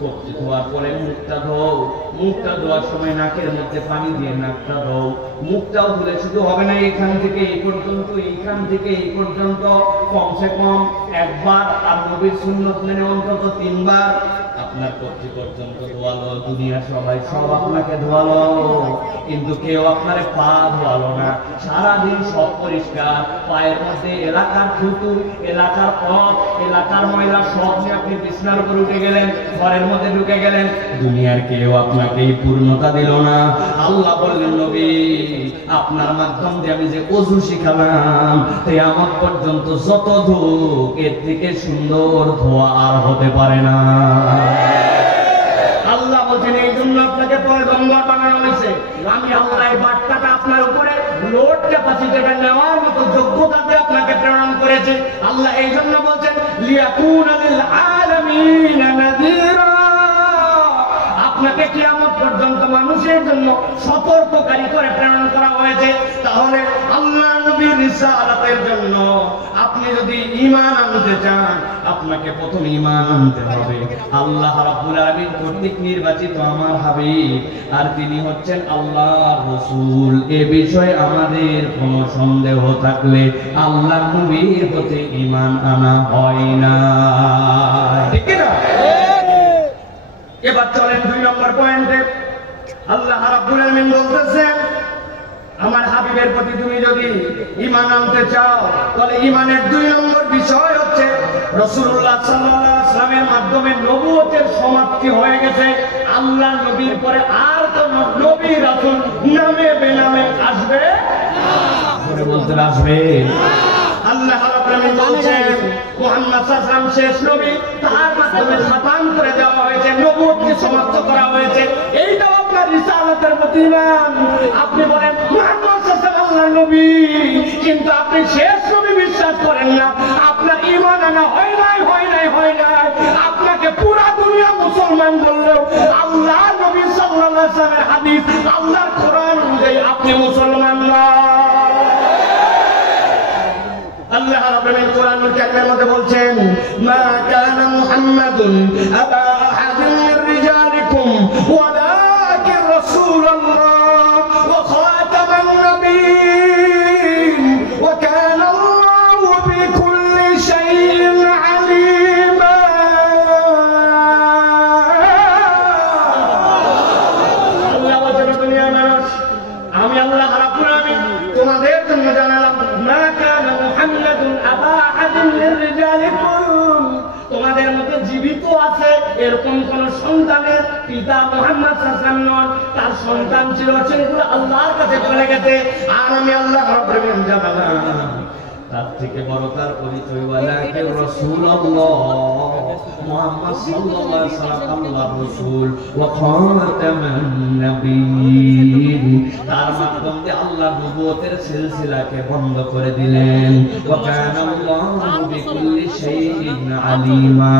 কবজি ধোয়ার পরে মুখটা ধোও, মুখটা ধোয়ার সময় নাকের মধ্যে পানি দিয়ে নাকটা ধোও। মুখটাও ধুলে শুধু হবে না, এখান থেকে এই পর্যন্ত, এইখান থেকে এই পর্যন্ত কমসে কম একবার, আর নবীর সুন্নত মেনে অন্তত 3 বার। আপনার কবজি পর্যন্ত ধোয়ালো, দুনিয়া সবাই সব আপনাকে ধোয়ালো, কিন্তু কেউ আপনারে পা ধোয়ালো না। সারাদিন সব পরিষ্কার, পায়ের মধ্যে এলাকার থুতু, এলাকার পথ, এলাকার ময়লা সব নিয়ে আপনি বিছানার উপর উঠে গেলেন, ঘরের মধ্যে ঢুকে গেলেন, দুনিয়ার কেউ আপনাকে এই পূর্ণতা দিল না। আল্লাহ বললেন, নবী আপনার মাধ্যম দিয়ে আমি যে ওযু শিখালাম, কিয়ামত পর্যন্ত যত ধোক, এর থেকে সুন্দর ধোয়া আর হতে পারে না। আল্লাহ বলছেন, এই জন্য আপনাকে পয়গম্বর বানানো হয়েছে। আমি আল্লাহ এই বার্তাটা আপনার উপরে লোড ক্যাপাসিটিটা নেওয়ার মতো যোগ্যতাতে আপনাকে প্রেরণ করেছে। আল্লাহ এই জন্য বলছেন, লিয়াকুনা লিল আলামিনা নাযীরা। আপনাকে কিয়ামত পর্যন্ত মানুষের জন্য সতর্ককারী করে প্রেরণ করা হয়েছে। তাহলে আল্লাহ নবীর রিসালাতের জন্য আপনি যদি ঈমান আনতে চান, আপনাকে প্রথম ঈমান আনতে হবে আল্লাহ রাব্বুল আলামিন কর্তৃক নির্বাচিত আমার হাবিব, আর তিনি হচ্ছেন আল্লাহর রাসূল। এ বিষয়ে আমাদের কোনো সন্দেহ থাকলে আল্লাহর নবীর প্রতি ঈমান আনা হয় না, ঠিক কি না? এবার চলেন 2 নম্বর পয়েন্টে। আল্লাহ রাব্বুল আলামিন বলতেছেন, আমার হাবিবের প্রতি তুমি যদি ঈমান আনতে চাও, তাহলে ঈমানের 2 নম্বর বিষয় হচ্ছে রাসূলুল্লাহ সাল্লাল্লাহু আলাইহি ওয়াসাল্লামের মাধ্যমে নবুয়তের সমাপ্তি হয়ে গেছে। আল্লাহ নবীর পরে আর কোন নবী রাসূল নামে বেনামে আসবে না। বলতে আসবে। আল্লাহ রাব্বুল আলামিন বলেছেন মুহাম্মদ সাল্লাল্লাহু আলাইহি ওয়াসাল্লাম শেষ নবী, তার মাধ্যমে খতম করে দেওয়া হয়েছে, নবুয়তকে সমাপ্ত করা হয়েছে। এইটাও আপনার রিসালাতের প্রতিমান। আপনি বলেন মুহাম্মদ সাল্লাল্লাহু আলাইহি ওয়াসাল্লাম আল্লাহর নবী, কিন্তু আপনি শেষ নবী বিশ্বাস করেন না। আপনার ঈমান আনা হয় নাই। আপনাকে পুরা দুনিয়া মুসলমান বললেও আল্লাহর নবী সাল্লাল্লাহু আলাইহি ওয়াসাল্লামের হাদিস, আল্লাহর কোরআন অনুযায়ী আপনি মুসলমান না। আল্লাহ রাব্বুল আলামিন কোরআনুল কারীমের মধ্যে বলছেন মা কানা মুহাম্মাদুন আবা আহাদিন মির রিজালিকুম ওয়ালাকিন রাসূলুল্লাহ ওয়া খাতামান নাবিয়্যিন ওয়া কানা আল্লাহু বিকুল্লি শাইইন আলীমা। আল্লাহ বলেন দুনিয়ার মানুষ, আমি আল্লাহ রাব্বুল আলামিন তোমাদের জন্য জানালাম মা কানা মুহাম্মাদুন আবা আহাদিন মির রিজালিকুম, তোমাদের মধ্যে জীবিত আছে এরকম কোন সন্তানের পিতা মুহাম্মদ সাল্লাল্লাহু আলাইহি ওয়াসাল্লাম নন, তার সন্তান ছিল, সেগুলো আল্লাহর কাছে চলে গেছে। আর আমি আল্লাহ রাব্বুল আলামিন জানালাম তার থেকে বড় তার পরিচয় ওয়ালাকিন রাসূলুল্লাহ, মুহাম্মদ সাল্লাল্লাহু আলাইহি ওয়াসাল্লাম আল্লাহর রাসূল ওয়া খাতামান নাবিয়্যিন, তার মাধ্যমে আল্লাহ নবুয়তের সিলসিলাকে বন্ধ করে দিলেন। ওয়া কানা আল্লাহু বিকুল্লি শাইইন আলিমা।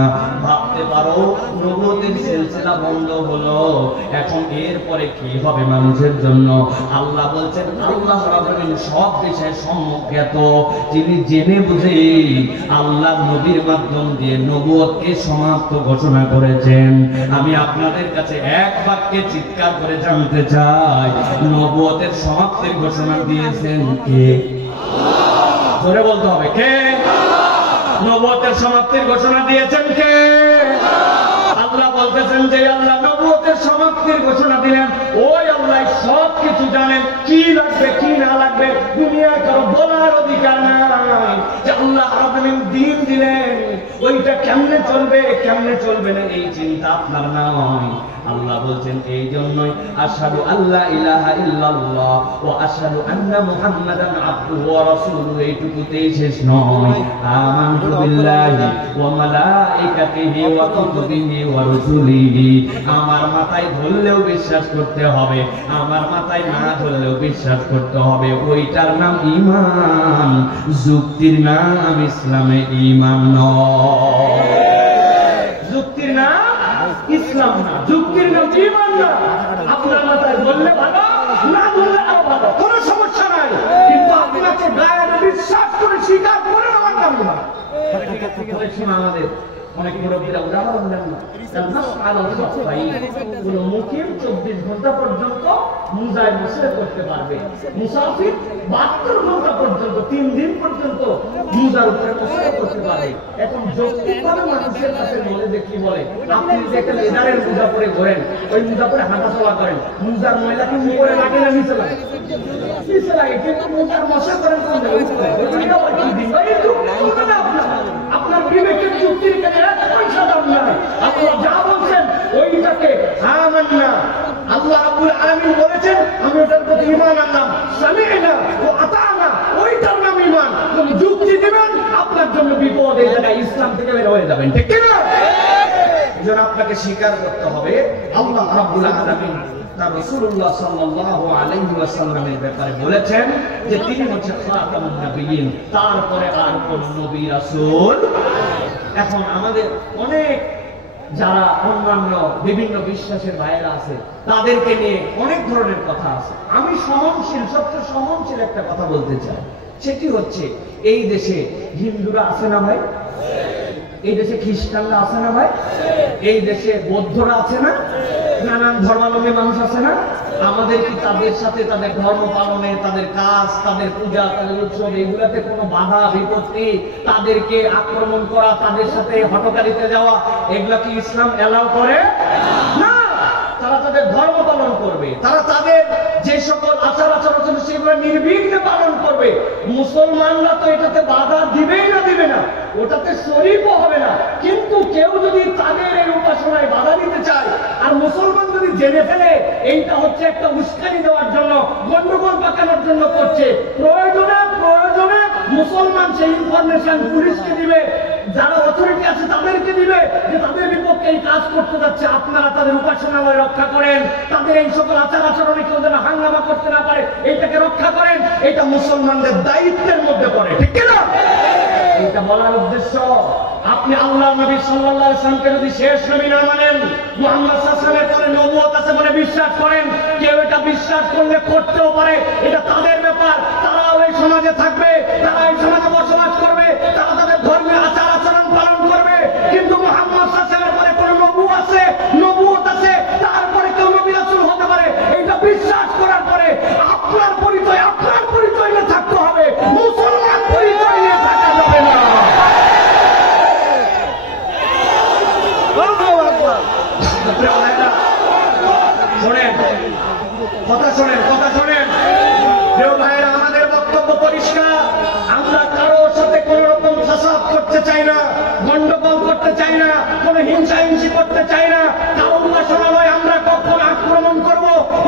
ভাবতে পারো নবুয়তের সিলসিলা বন্ধ হলো, এখন এরপরে কি হবে মানুষের জন্য? আল্লাহ বলছেন আল্লাহ রাব্বুল আলামিন সব বিষয়ে সম্যজ্ঞাত, যিনি জেনে বুঝে আল্লাহ নবীর মাধ্যম দিয়ে নবুয়তকে সমাপ্ত ঘোষণা করেছেন। আমি আপনাদের কাছে এক বাক্যে চিৎকার করে জানতে চাই, নবুয়তের সমাপ্তির ঘোষণা দিয়েছেন কে? জোরে বলতে হবে কে? নবুয়তের সমাপ্তির ঘোষণা দিয়েছেন কে? আল্লাহ বলতেছেন যে আল্লাহ নবুয়তের সমাপ্তির ঘোষণা দিলেন, ওই আল্লাহ সব কিছু জানেন, কি লাগবে কি না লাগবে দুনিয়ায় কারো বলার অধিকার নাই। যে আল্লাহ রাব্বুল আলামিন দ্বীন দিলেন, ওইটা কেমনে চলবে না এই চিন্তা আপনার নয়। আল্লাহ বলছেন এই জন্যই আশহাদু আল্লা ইলাহা ইল্লাল্লাহ ওয়া আশহাদু আন্না মুহাম্মাদান আবদুহু ওয়া রাসূলুহু, এইটুকুতেই শেষ নয়। আমানতু বিল্লাহি ওয়া মালাইকাতিহি ওয়া কুতুবিহি ওয়া রুসুলিহি, আমার মাথায় ধরলেও বিশ্বাস করতে হবে, আমার মাথায় না ধরলেও বিশ্বাস করতে হবে। ওইটার নাম ঈমান, যুক্তির নাম ইসলামে ঈমান নয়। যুক্তির নাম ইসলাম না, যুক্তির নাম ঈমান না। আপনার মাথায় ধরলে ভালো, না ধরলে আরো ভালো, কোনো সমস্যা নাই, কিন্তু আপনাকে গায়ে বিশ্বাস করে স্বীকার করে আমার নাম না। আমাদের অনেক মুরব্বীরা উদাহরণ দেন না, কোন মুকিম 24 ঘন্টা পর্যন্ত মুজায় বসে করতে পারবে, মুসাফির 72 ঘন্টা পর্যন্ত 3 দিন পর্যন্ত মুজার উপরে বসে করতে পারবে। এখন যৌক্তিকভাবে মানুষের কাছে বলে দেখি বলে, আপনি দেখেন লেদারের মুজা পরে ঘোরেন, ওই মুজা পরে হাঁটাচলা করেন, মুজার ময়লা কি উপরে লাগে না নিচে লাগে? নিচে লাগে, কিন্তু মুজার মশা করেন কোন আপনার বিবেকের যুক্তির কাছে পয়সা দাম নাই। আপনার যা বলছেন ওইটাকে আমান্না, আল্লাহ রাব্বুল আলামিন বলেছেন আমি ওটার প্রতি ঈমান আনলাম, সামি'না ওয়া আতা'না, ওইটার নাম ঈমান। কোন যুক্তি দিবেন আপনার জন্য বিপদ, এই জায়গায় ইসলাম থেকে বের হয়ে যাবেন, ঠিক কি না? এজন্য আপনাকে স্বীকার করতে হবে আল্লাহ রাব্বুল আলামিন তার রাসূলুল্লাহ সাল্লাল্লাহু আলাইহি ওয়াসাল্লামের ব্যাপারে বলেছেন যে তিনি হচ্ছেন খাতামুন নবিয়্যিন, তারপরে আর কোন নবী রাসূল। এখন আমাদের অনেক যারা অন্যান্য বিভিন্ন বিশ্বাসের ভাইয়েরা আছে, তাদেরকে নিয়ে অনেক ধরনের কথা আছে। আমি সহনশীল, সবচেয়ে সহনশীল একটা কথা বলতে চাই, সেটি হচ্ছে এই দেশে হিন্দুরা আছে না ভাই? এই দেশে খ্রিস্টানরা আছে না ভাই? এই দেশে বৌদ্ধরা আছে না? নানান ধর্মাবলম্বী মানুষ আছে না? আমাদের কি তাদের সাথে তাদের ধর্ম পালনে, তাদের কাজ, তাদের পূজা, তাদের উৎসব, এগুলাতে কোনো বাধা বিপত্তি, তাদেরকে আক্রমণ করা, তাদের সাথে হটকারিতে যাওয়া, এগুলা কি ইসলাম এলাও করে না? তারা তাদের ধর্ম পালন করবে, তারা তাদের যে সকল আচার আচরণ সেগুলো নির্বিঘ্নে পালন করবে। মুসলমানরা তো এটাতে বাধা দিবেই না, দিবে না, ওটাতে শরীকও হবে না। কিন্তু কেউ যদি তাদের এই উপাসনায় বাধা দিতে চায়, আর মুসলমান যদি জেনে ফেলে এইটা হচ্ছে একটা উস্কানি দেওয়ার জন্য, গন্ডগোল পাকানোর জন্য করছে, প্রয়োজনে মুসলমান সেই ইনফরমেশন পুলিশকে দিবে, যারা অথরিটি আছে তাদেরকে দিবে যে তাদের বিপক্ষে এই কাজ করতে যাচ্ছে, আপনারা তাদের উপাসনালয় রক্ষা করেন, তাদের এই সকল আচার আচরণে কেউ যেন হাঙ্গামা করতে না পারে এইটাকে রক্ষা করেন। এটা মুসলমানদের দায়িত্বের মধ্যে পড়ে, ঠিক কিনা? এটা বলার উদ্দেশ্য, আপনি আল্লাহ নবী সাল্লাল্লাহু আলাইহি ওয়াসাল্লামকে যদি শেষ নবী না মানেন, মুহাম্মদ সাল্লাল্লাহু আলাইহি ওয়াসাল্লামের পরে নবুয়ত আছে বলে বিশ্বাস করেন, কেউ এটা বিশ্বাস করলে করতেও পারে, এটা তাদের ব্যাপার। তারাও এই সমাজে থাকবে, তারা এই সমাজে বসবাস করবে, তারা তাদের ধর্মীয় আচার আচরণ পালন করবে। কিন্তু মুহাম্মদ সাল্লাল্লাহু আলাইহি ওয়াসাল্লামের পরে কোনো নবুয়ত আছে, তারপরে কেউ নবী রাসূল হতে পারে, এটা বিশ্বাস করার পরে আপনার পরিচয় নিয়ে থাকতে হবে, মুসলমান পরিচয় নিয়ে থাকা যাবে না। শোনেন, কথা শোনেন প্রিয় ভাইয়েরা, আমাদের বক্তব্য পরিষ্কার। আমরা কারোর সাথে কোন রকম ফাসাদ করতে চাই না, গন্ডগোল করতে চাই না, কোন হিংসাহিংসি করতে চাই না, কারো উপাসনালয় আমরা কখন আক্রমণ করব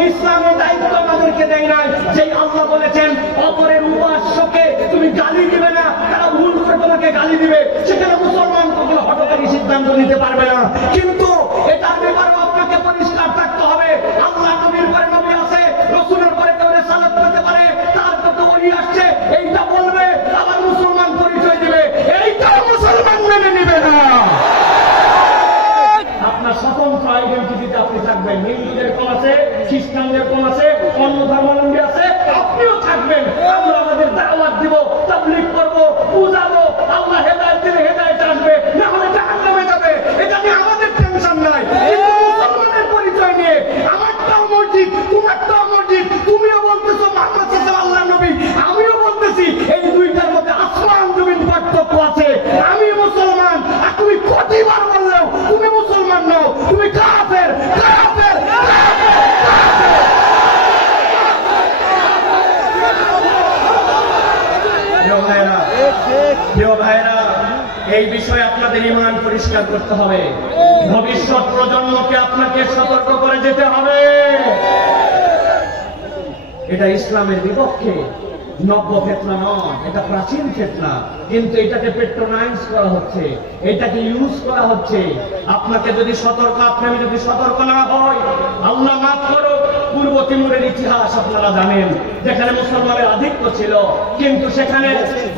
ইসলামের দায়িত্ব আমাদেরকে দেয় নাই। যেই আল্লাহ বলেছেন অপরের উপাস্যকে তুমি গালি দিবে না, তারা ভুল করে তোমাকে গালি দিবে, সেখানে মুসলমান কখনো হঠকারী সিদ্ধান্ত নিতে পারবে না। কিন্তু এটার ব্যাপারেও আপনাকে পরিষ্কার থাকতে হবে। আল্লাহ নবীর পরে নবী আছে, রাসূলের পরে কেউ রিসালাত করতে পারে, তার কত ওহী আসছে এইটা বলবে, আবার মুসলমান পরিচয় দিবে, এইটা মুসলমান মেনে নিবে না। আপনার স্বতন্ত্র আইডেন্টিটিতে আপনি থাকবেন। হিন্দুদের কম আছে, খ্রিস্টানদের কম আছে, অন্য ধর্মাবলম্বী আছে, আপনিও থাকবেন। আমরা আমাদের দাওয়াত দিব, তাবলীগ করব, বুঝাবো, আল্লাহ হেদায়েত দিলে হেদায়েত আসবে, না হলে জাহান্নামে যাবে। এটা নিয়ে আমাদের টেনশন নাই। কিন্তু মুসলমানের পরিচয় নিয়ে আমারটাও মসজিদ, তোমারটাও মসজিদ, তুমিও বলতেছো মুহাম্মদ সাল্লাল্লাহু আল্লাহর নবী, আমিও বলতেছি, এই দুইটার মধ্যে আসমান জমিন পার্থক্য আছে। আমি মুসলমান, আর তুমি কতবার বললেও তুমি মুসলমান নও, তুমি কাফের, কাফের, কাফের, কাফের। প্রিয় ভাইরা, এই বিষয়ে আপনাদের ঈমান পরিষ্কার করতে হবে। ভবিষ্যৎ প্রজন্মকে আপনাকে সতর্ক করে যেতে হবে। এটা ইসলামের বিপক্ষে, নব্য ফিতনা নয়, এটা প্রাচীন ফিতনা, কিন্তু এটাকে পেট্রোনাইজ করা হচ্ছে, এটাকে ইউজ করা হচ্ছে। আপনাকে যদি আপনি যদি সতর্ক না হয়, আল্লাহ মাফ করুক, পূর্ব তিমুরের ইতিহাস আপনারা জানেন, যেখানে মুসলমানের আধিক্য ছিল, কিন্তু সেখানে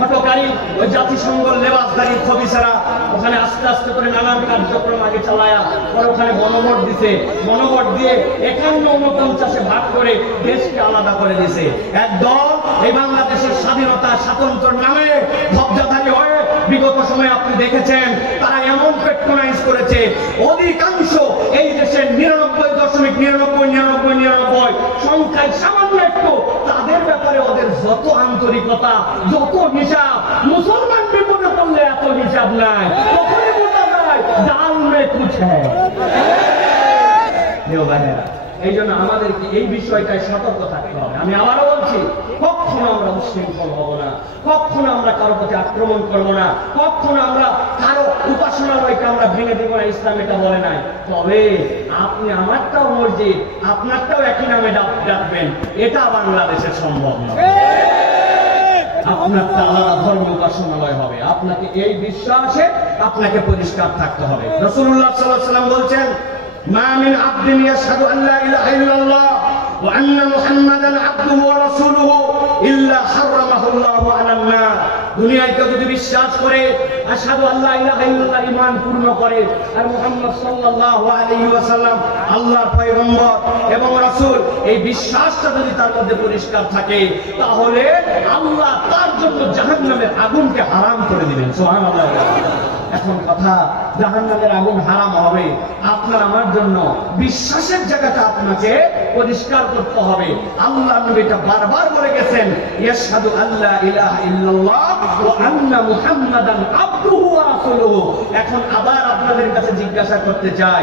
হটকারী ওই জাতিসংঘ লেবাসধারী খবিসারা ওখানে আস্তে আস্তে করে নানান কার্যক্রম আগে চালায়া পরে ওখানে গণভোট দিছে, গণভোট দিয়ে 51-49 ভাগ করে দেশকে আলাদা করে দিছে। একদল এই বাংলাদেশের স্বাধীনতা স্বাতন্ত্র্যের নামে ধবজাধারী হয়ে বিগত সময়ে আপনি দেখেছেন তারা এমন পেট্রোনাইজ করেছে, অধিকাংশ এই দেশের 99.9999 সংখ্যায় সামান্য একটু, তাদের ব্যাপারে ওদের যত আন্তরিকতা, যত হিসাব, মুসলমান বিপদে পড়লে এত হিসাব নাই, তখনই বোঝা যায় ডাল মে কুছ হ্যায়। এই জন্য আমাদেরকে এই বিষয়টায় সতর্ক থাকতে হবে। আমি আবারও বলছি, কখনো আমরা উচ্ছৃঙ্খল হব না, কখনো আমরা কারো প্রতি আক্রমণ করবো না, কখনো আমরা কারো উপাসনালয়কে আমরা ভেঙে দিব না, ইসলাম এটা বলে নাই। তবে আপনি আমারটাও মসজিদ, আপনারটাও একই নামে ডাকবেন, এটা বাংলাদেশে সম্ভব নয়। আপনারটা আলাদা ধর্ম উপাসনালয় হবে। আপনাকে এই বিশ্বাসে আপনাকে পরিষ্কার থাকতে হবে। রাসূলুল্লাহ সাল্লাল্লাহু আলাইহি ওয়াসাল্লাম বলছেন, মা মিন আবদিন ইয়াশহাদু আন লা ইলাহা ইল্লাল্লাহ ওয়া আন্না মুহাম্মাদান আবদুহু ওয়া রাসূলুহু ইল্লা হারামাহুল্লাহু আলান নার। দুনিয়ায় কেউ যদি বিশ্বাস করে আশহাদু আল্লা ইলাহা ইল্লাল্লাহ, ঈমান পূর্ণ করে, আর মুহাম্মদ সাল্লাল্লাহু আলাইহি ওয়াসাল্লাম আল্লাহর পয়গম্বর এবং রাসূল, এই বিশ্বাসটা যদি তার মধ্যে পরিষ্কার থাকে, তাহলে আল্লাহ তার জন্য জাহান্নামের আগুনকে হারাম করে দিবেন। সুবহানাল্লাহ। এখন কথা, জাহান্নামের আগুন হারাম হবে আপনার আমার জন্য, বিশ্বাসের জায়গাটা আপনাকে পরিষ্কার করতে হবে। আল্লাহ নবীটা বারবার বলে গেছেন, ইয়াশহাদু আল্লা ইলাহা ইল্লাল্লাহ ওয়া আন্না মুহাম্মাদান আবদুহু ওয়া রাসূলুহু। এখন আবার আপনাদের কাছে জিজ্ঞাসা করতে চাই,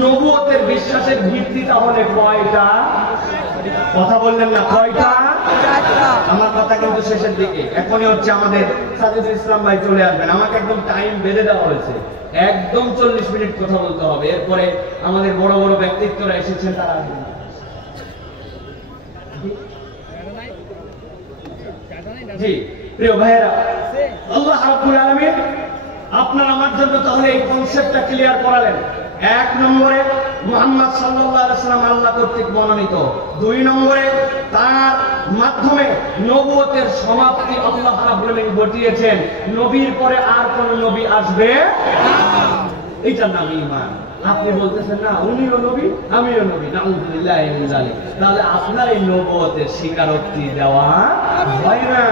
নবুয়তের বিশ্বাসের ভিত্তি তাহলে কয়টা? কথা বললেন না, কয়টা? আমার কথা কিন্তু শেষের দিকে, এখনই হচ্ছে আমাদের সাজিদুল ইসলাম ভাই চলে আসবেন। আমাকে একদম টাইম বেঁধে দেওয়া হয়েছে, একদম 40 মিনিট কথা বলতে হবে, এরপরে আমাদের বড় বড় ব্যক্তিত্বরা এসেছেন, তারা আসবেন। জি প্রিয় ভাইয়েরা, আল্লাহ রাব্বুল আলামিন আপনার আমার জন্য তাহলে এই কনসেপ্টটা ক্লিয়ার করালেন। এক নম্বরে মুহাম্মদ সাল্লাল্লাহু আলাইহি ওয়াসাল্লাম আল্লাহ কর্তৃক মনোনীত। দুই নম্বরে তার মাধ্যমে নবুয়তের সমাপ্তি আল্লাহ রাব্বুল আলামিন ঘটিয়েছেন। নবীর পরে আর কোন নবী আসবে না, এটার নাম ঈমান। আপনি বলতেছেন না উনিও নবী আমিও নবী, নাউযুবিল্লাহ মিন যালিক, তাহলে আপনার এই নবুয়তের স্বীকারোক্তি দেওয়া হয় না।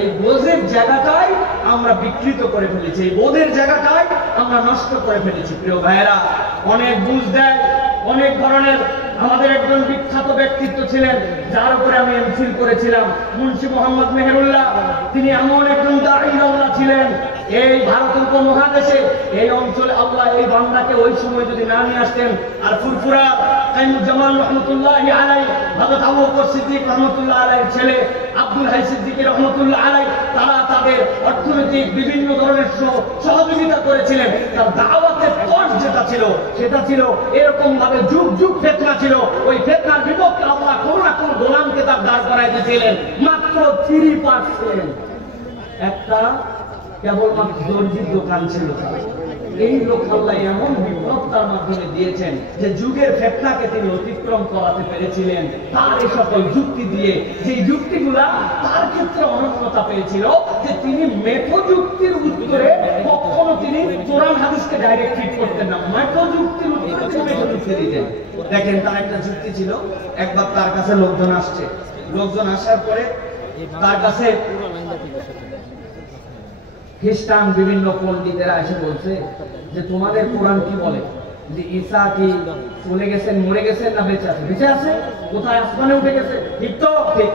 এই বোঝের জায়গাটাই আমরা বিকৃত করে ফেলেছি, এই বোধের জায়গাটাই আমরা নষ্ট করে ফেলেছি। প্রিয় ভাইয়েরা, অনেক বুঝ দেয়, অনেক ধরনের। আমাদের একজন বিখ্যাত ব্যক্তিত্ব ছিলেন, যার উপরে আমি এমফিল করেছিলাম, মুন্সি মোহাম্মদ মেহেরুল্লাহ। তিনি এমন একজন দাঈ ছিলেন, এই ভারত উপমহাদেশে এই অঞ্চলে আল্লাহ এই বান্দাকে ওই সময় যদি না নিয়ে আসতেন, আর ফুরফুরা কাইমুজ্জামান রহমতুল্লাহি আলাইহি, হযরত আবু বকর সিদ্দিক রহমতুল্লাহ আলাইহির ছেলে আব্দুল হাই সিদ্দিক রহমতুল্লাহ আলাইহি, তারা তাদের অর্থনৈতিক বিভিন্ন ধরনের সহযোগিতা করেছিলেন। তার দাওয়াতের পথ যেটা ছিল সেটা ছিল এরকম ভাবে যুগ যুগ ফিতনা ছিল। ওই ফিতনার বিপক্ষে আল্লাহ কোন না কোন গোলামকে তার দাঁড় করাই দিয়েছিলেন। মাত্র 3% একটা কেবলমাত্র দর্জির দোকান ছিল। এই লোক আল্লাহ এমন বিপ্লব তার মাধ্যমে দিয়েছেন যে যুগের ফিতনাকে তিনি অতিক্রম করাতে পেরেছিলেন। তার এই সকল যুক্তি দিয়ে, যে যুক্তিগুলা তার ক্ষেত্রে অনন্যতা পেয়েছিল, যে তিনি মেথো যুক্তির উত্তরে কখনো তিনি কোরআন হাদিসকে ডাইরেক্ট ফিট করতেন না, মেথো যুক্তির উত্তরে তিনি মেথো যুক্তি দিতেন। দেখেন, তার একটা যুক্তি ছিল, একবার তার কাছে লোকজন আসছে, লোকজন আসার পরে তার কাছে খ্রিস্টান বিভিন্ন পণ্ডিতেরা এসে বলছে যে তোমাদের কোরআন কি বলে, যে ঈসা কি চলে গেছেন, মরে গেছেন, না বেঁচে আছে? বেঁচে আছে। কোথায়? আসমানে উঠে গেছে। ঠিক তো? ঠিক।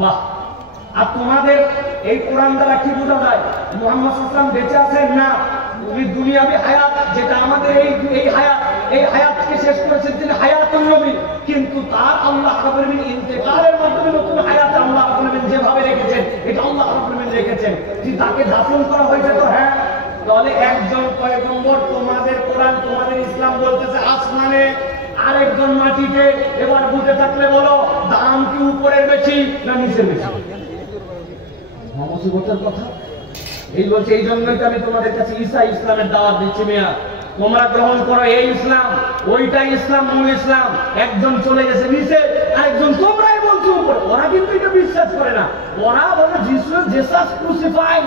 বাহ। আর তোমাদের এই কোরআন দ্বারা কি বোঝা যায়? মুহাম্মদ সাল্লাল্লাহু আলাইহি ওয়াসাল্লাম বেঁচে আছেন না, উনি দুনিয়াবি হায়াত, যেটা আমাদের এই হায়াত, এই হায়াতকে শেষ করেছেন তিনি হায়াতুন নবী। কিন্তু তার আল্লাহ রাব্বুল আলামিন ইন্তেকালের মাধ্যমে নতুন হায়াত আল্লাহ রাব্বুল আলামিন যেভাবে রেখেছেন, এটা আল্লাহ রাব্বুল আলামিন রেখেছেন। যে তাকে দাফন করা হয়েছে, তো হ্যাঁ, তাহলে একজন পয়গম্বর, তোমাদের কোরআন, তোমাদের ইসলাম বলতেছে আসমানে, আরেকজন মাটিতে। এবার বুঝে থাকলে বলো, দাম কি উপরের বেশি না নিচের বেশি? মুসিবতের কথা এই বলছে। এই জন্যই তো আমি তোমাদের কাছে ঈসা ইসলামের দাওয়াত দিচ্ছি, মিয়া তোমরা গ্রহণ করো এই ইসলাম, ওইটাই ইসলাম, মূল ইসলাম। একজন চলে গেছে নিচে, আরেকজন তোমরাই বলছো উপরে। ওরা কিন্তু এটা বিশ্বাস করে না, ওরা বলে জিসাস ক্রুসিফাইড,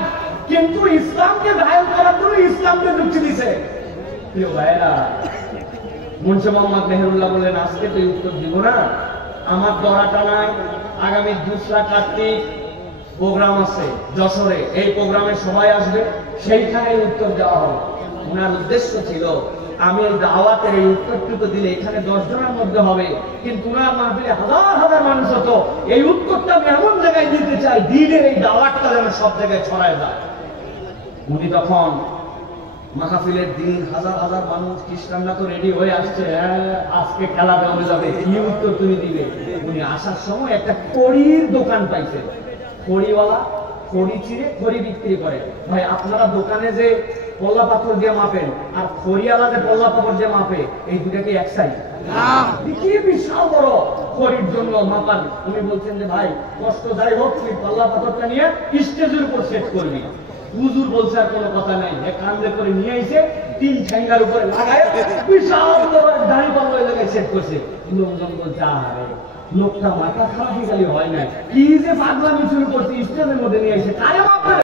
কিন্তু ইসলামকে ঘায়েল করার জন্য ইসলামকে যুক্তি দিছে। প্রিয় ভাইয়েরা, মুন্সি মোহাম্মদ মেহেরুল্লাহ বললেন আজকে তো এই উত্তর দিব না, আমার দরাটা নাই, আগামী 2রা কার্তিক প্রোগ্রাম আছে যশোরে, এই প্রোগ্রামে সবাই আসবে, সেইখানে উত্তর দেওয়া হবে। ওনার উদ্দেশ্য ছিল আমি এই দাওয়াতের এই উত্তরটুকু দিলে এখানে 10 জনের মধ্যে হবে, কিন্তু ওনার মাহফিলে হাজার হাজার মানুষ হতো। এই উত্তরটা আমি এমন জায়গায় দিতে চাই, দিনের এই দাওয়াতটা যেন সব জায়গায় ছড়ায় যায়। উনি তখন মাহফিলের দিন, হাজার হাজার মানুষ, খ্রিস্টানরা তো রেডি হয়ে আসছে, আজকে খেলা দেওয়া যাবে, কি উত্তর তুমি দিবে? উনি আসার সময় একটা খড়ির দোকান পাইছে, খড়িওয়ালা খড়ি চিড়ে খড়ি বিক্রি করে। ভাই, আপনারা দোকানে যে পল্লা পাথর দিয়ে মাপেন আর খড়িওয়ালা যে পল্লা পাথর দিয়ে মাপে, এই দুটা কি এক সাইজ? কি বিশাল বড় খড়ির জন্য মাপান। উনি বলছেন যে ভাই, কষ্ট যাই হোক, তুই পল্লা পাথরটা নিয়ে স্টেজের উপর সেট করবি। হুজুর বলছে আর কোনো কথা নাই, কান্দে করে নিয়ে এসে 3 ঠ্যাঙ্গার উপরে লাগায় বিশাল বড় দাঁড়ি পাল্লা জায়গায় সেট করছে। লোকজন বলছে আরে লোকটা মাথা খারাপ হয়ে গেলে হয় না, কি যে পাগলামি শুরু করছে, স্টেজের মধ্যে নিয়ে এসে কারে মাপবে।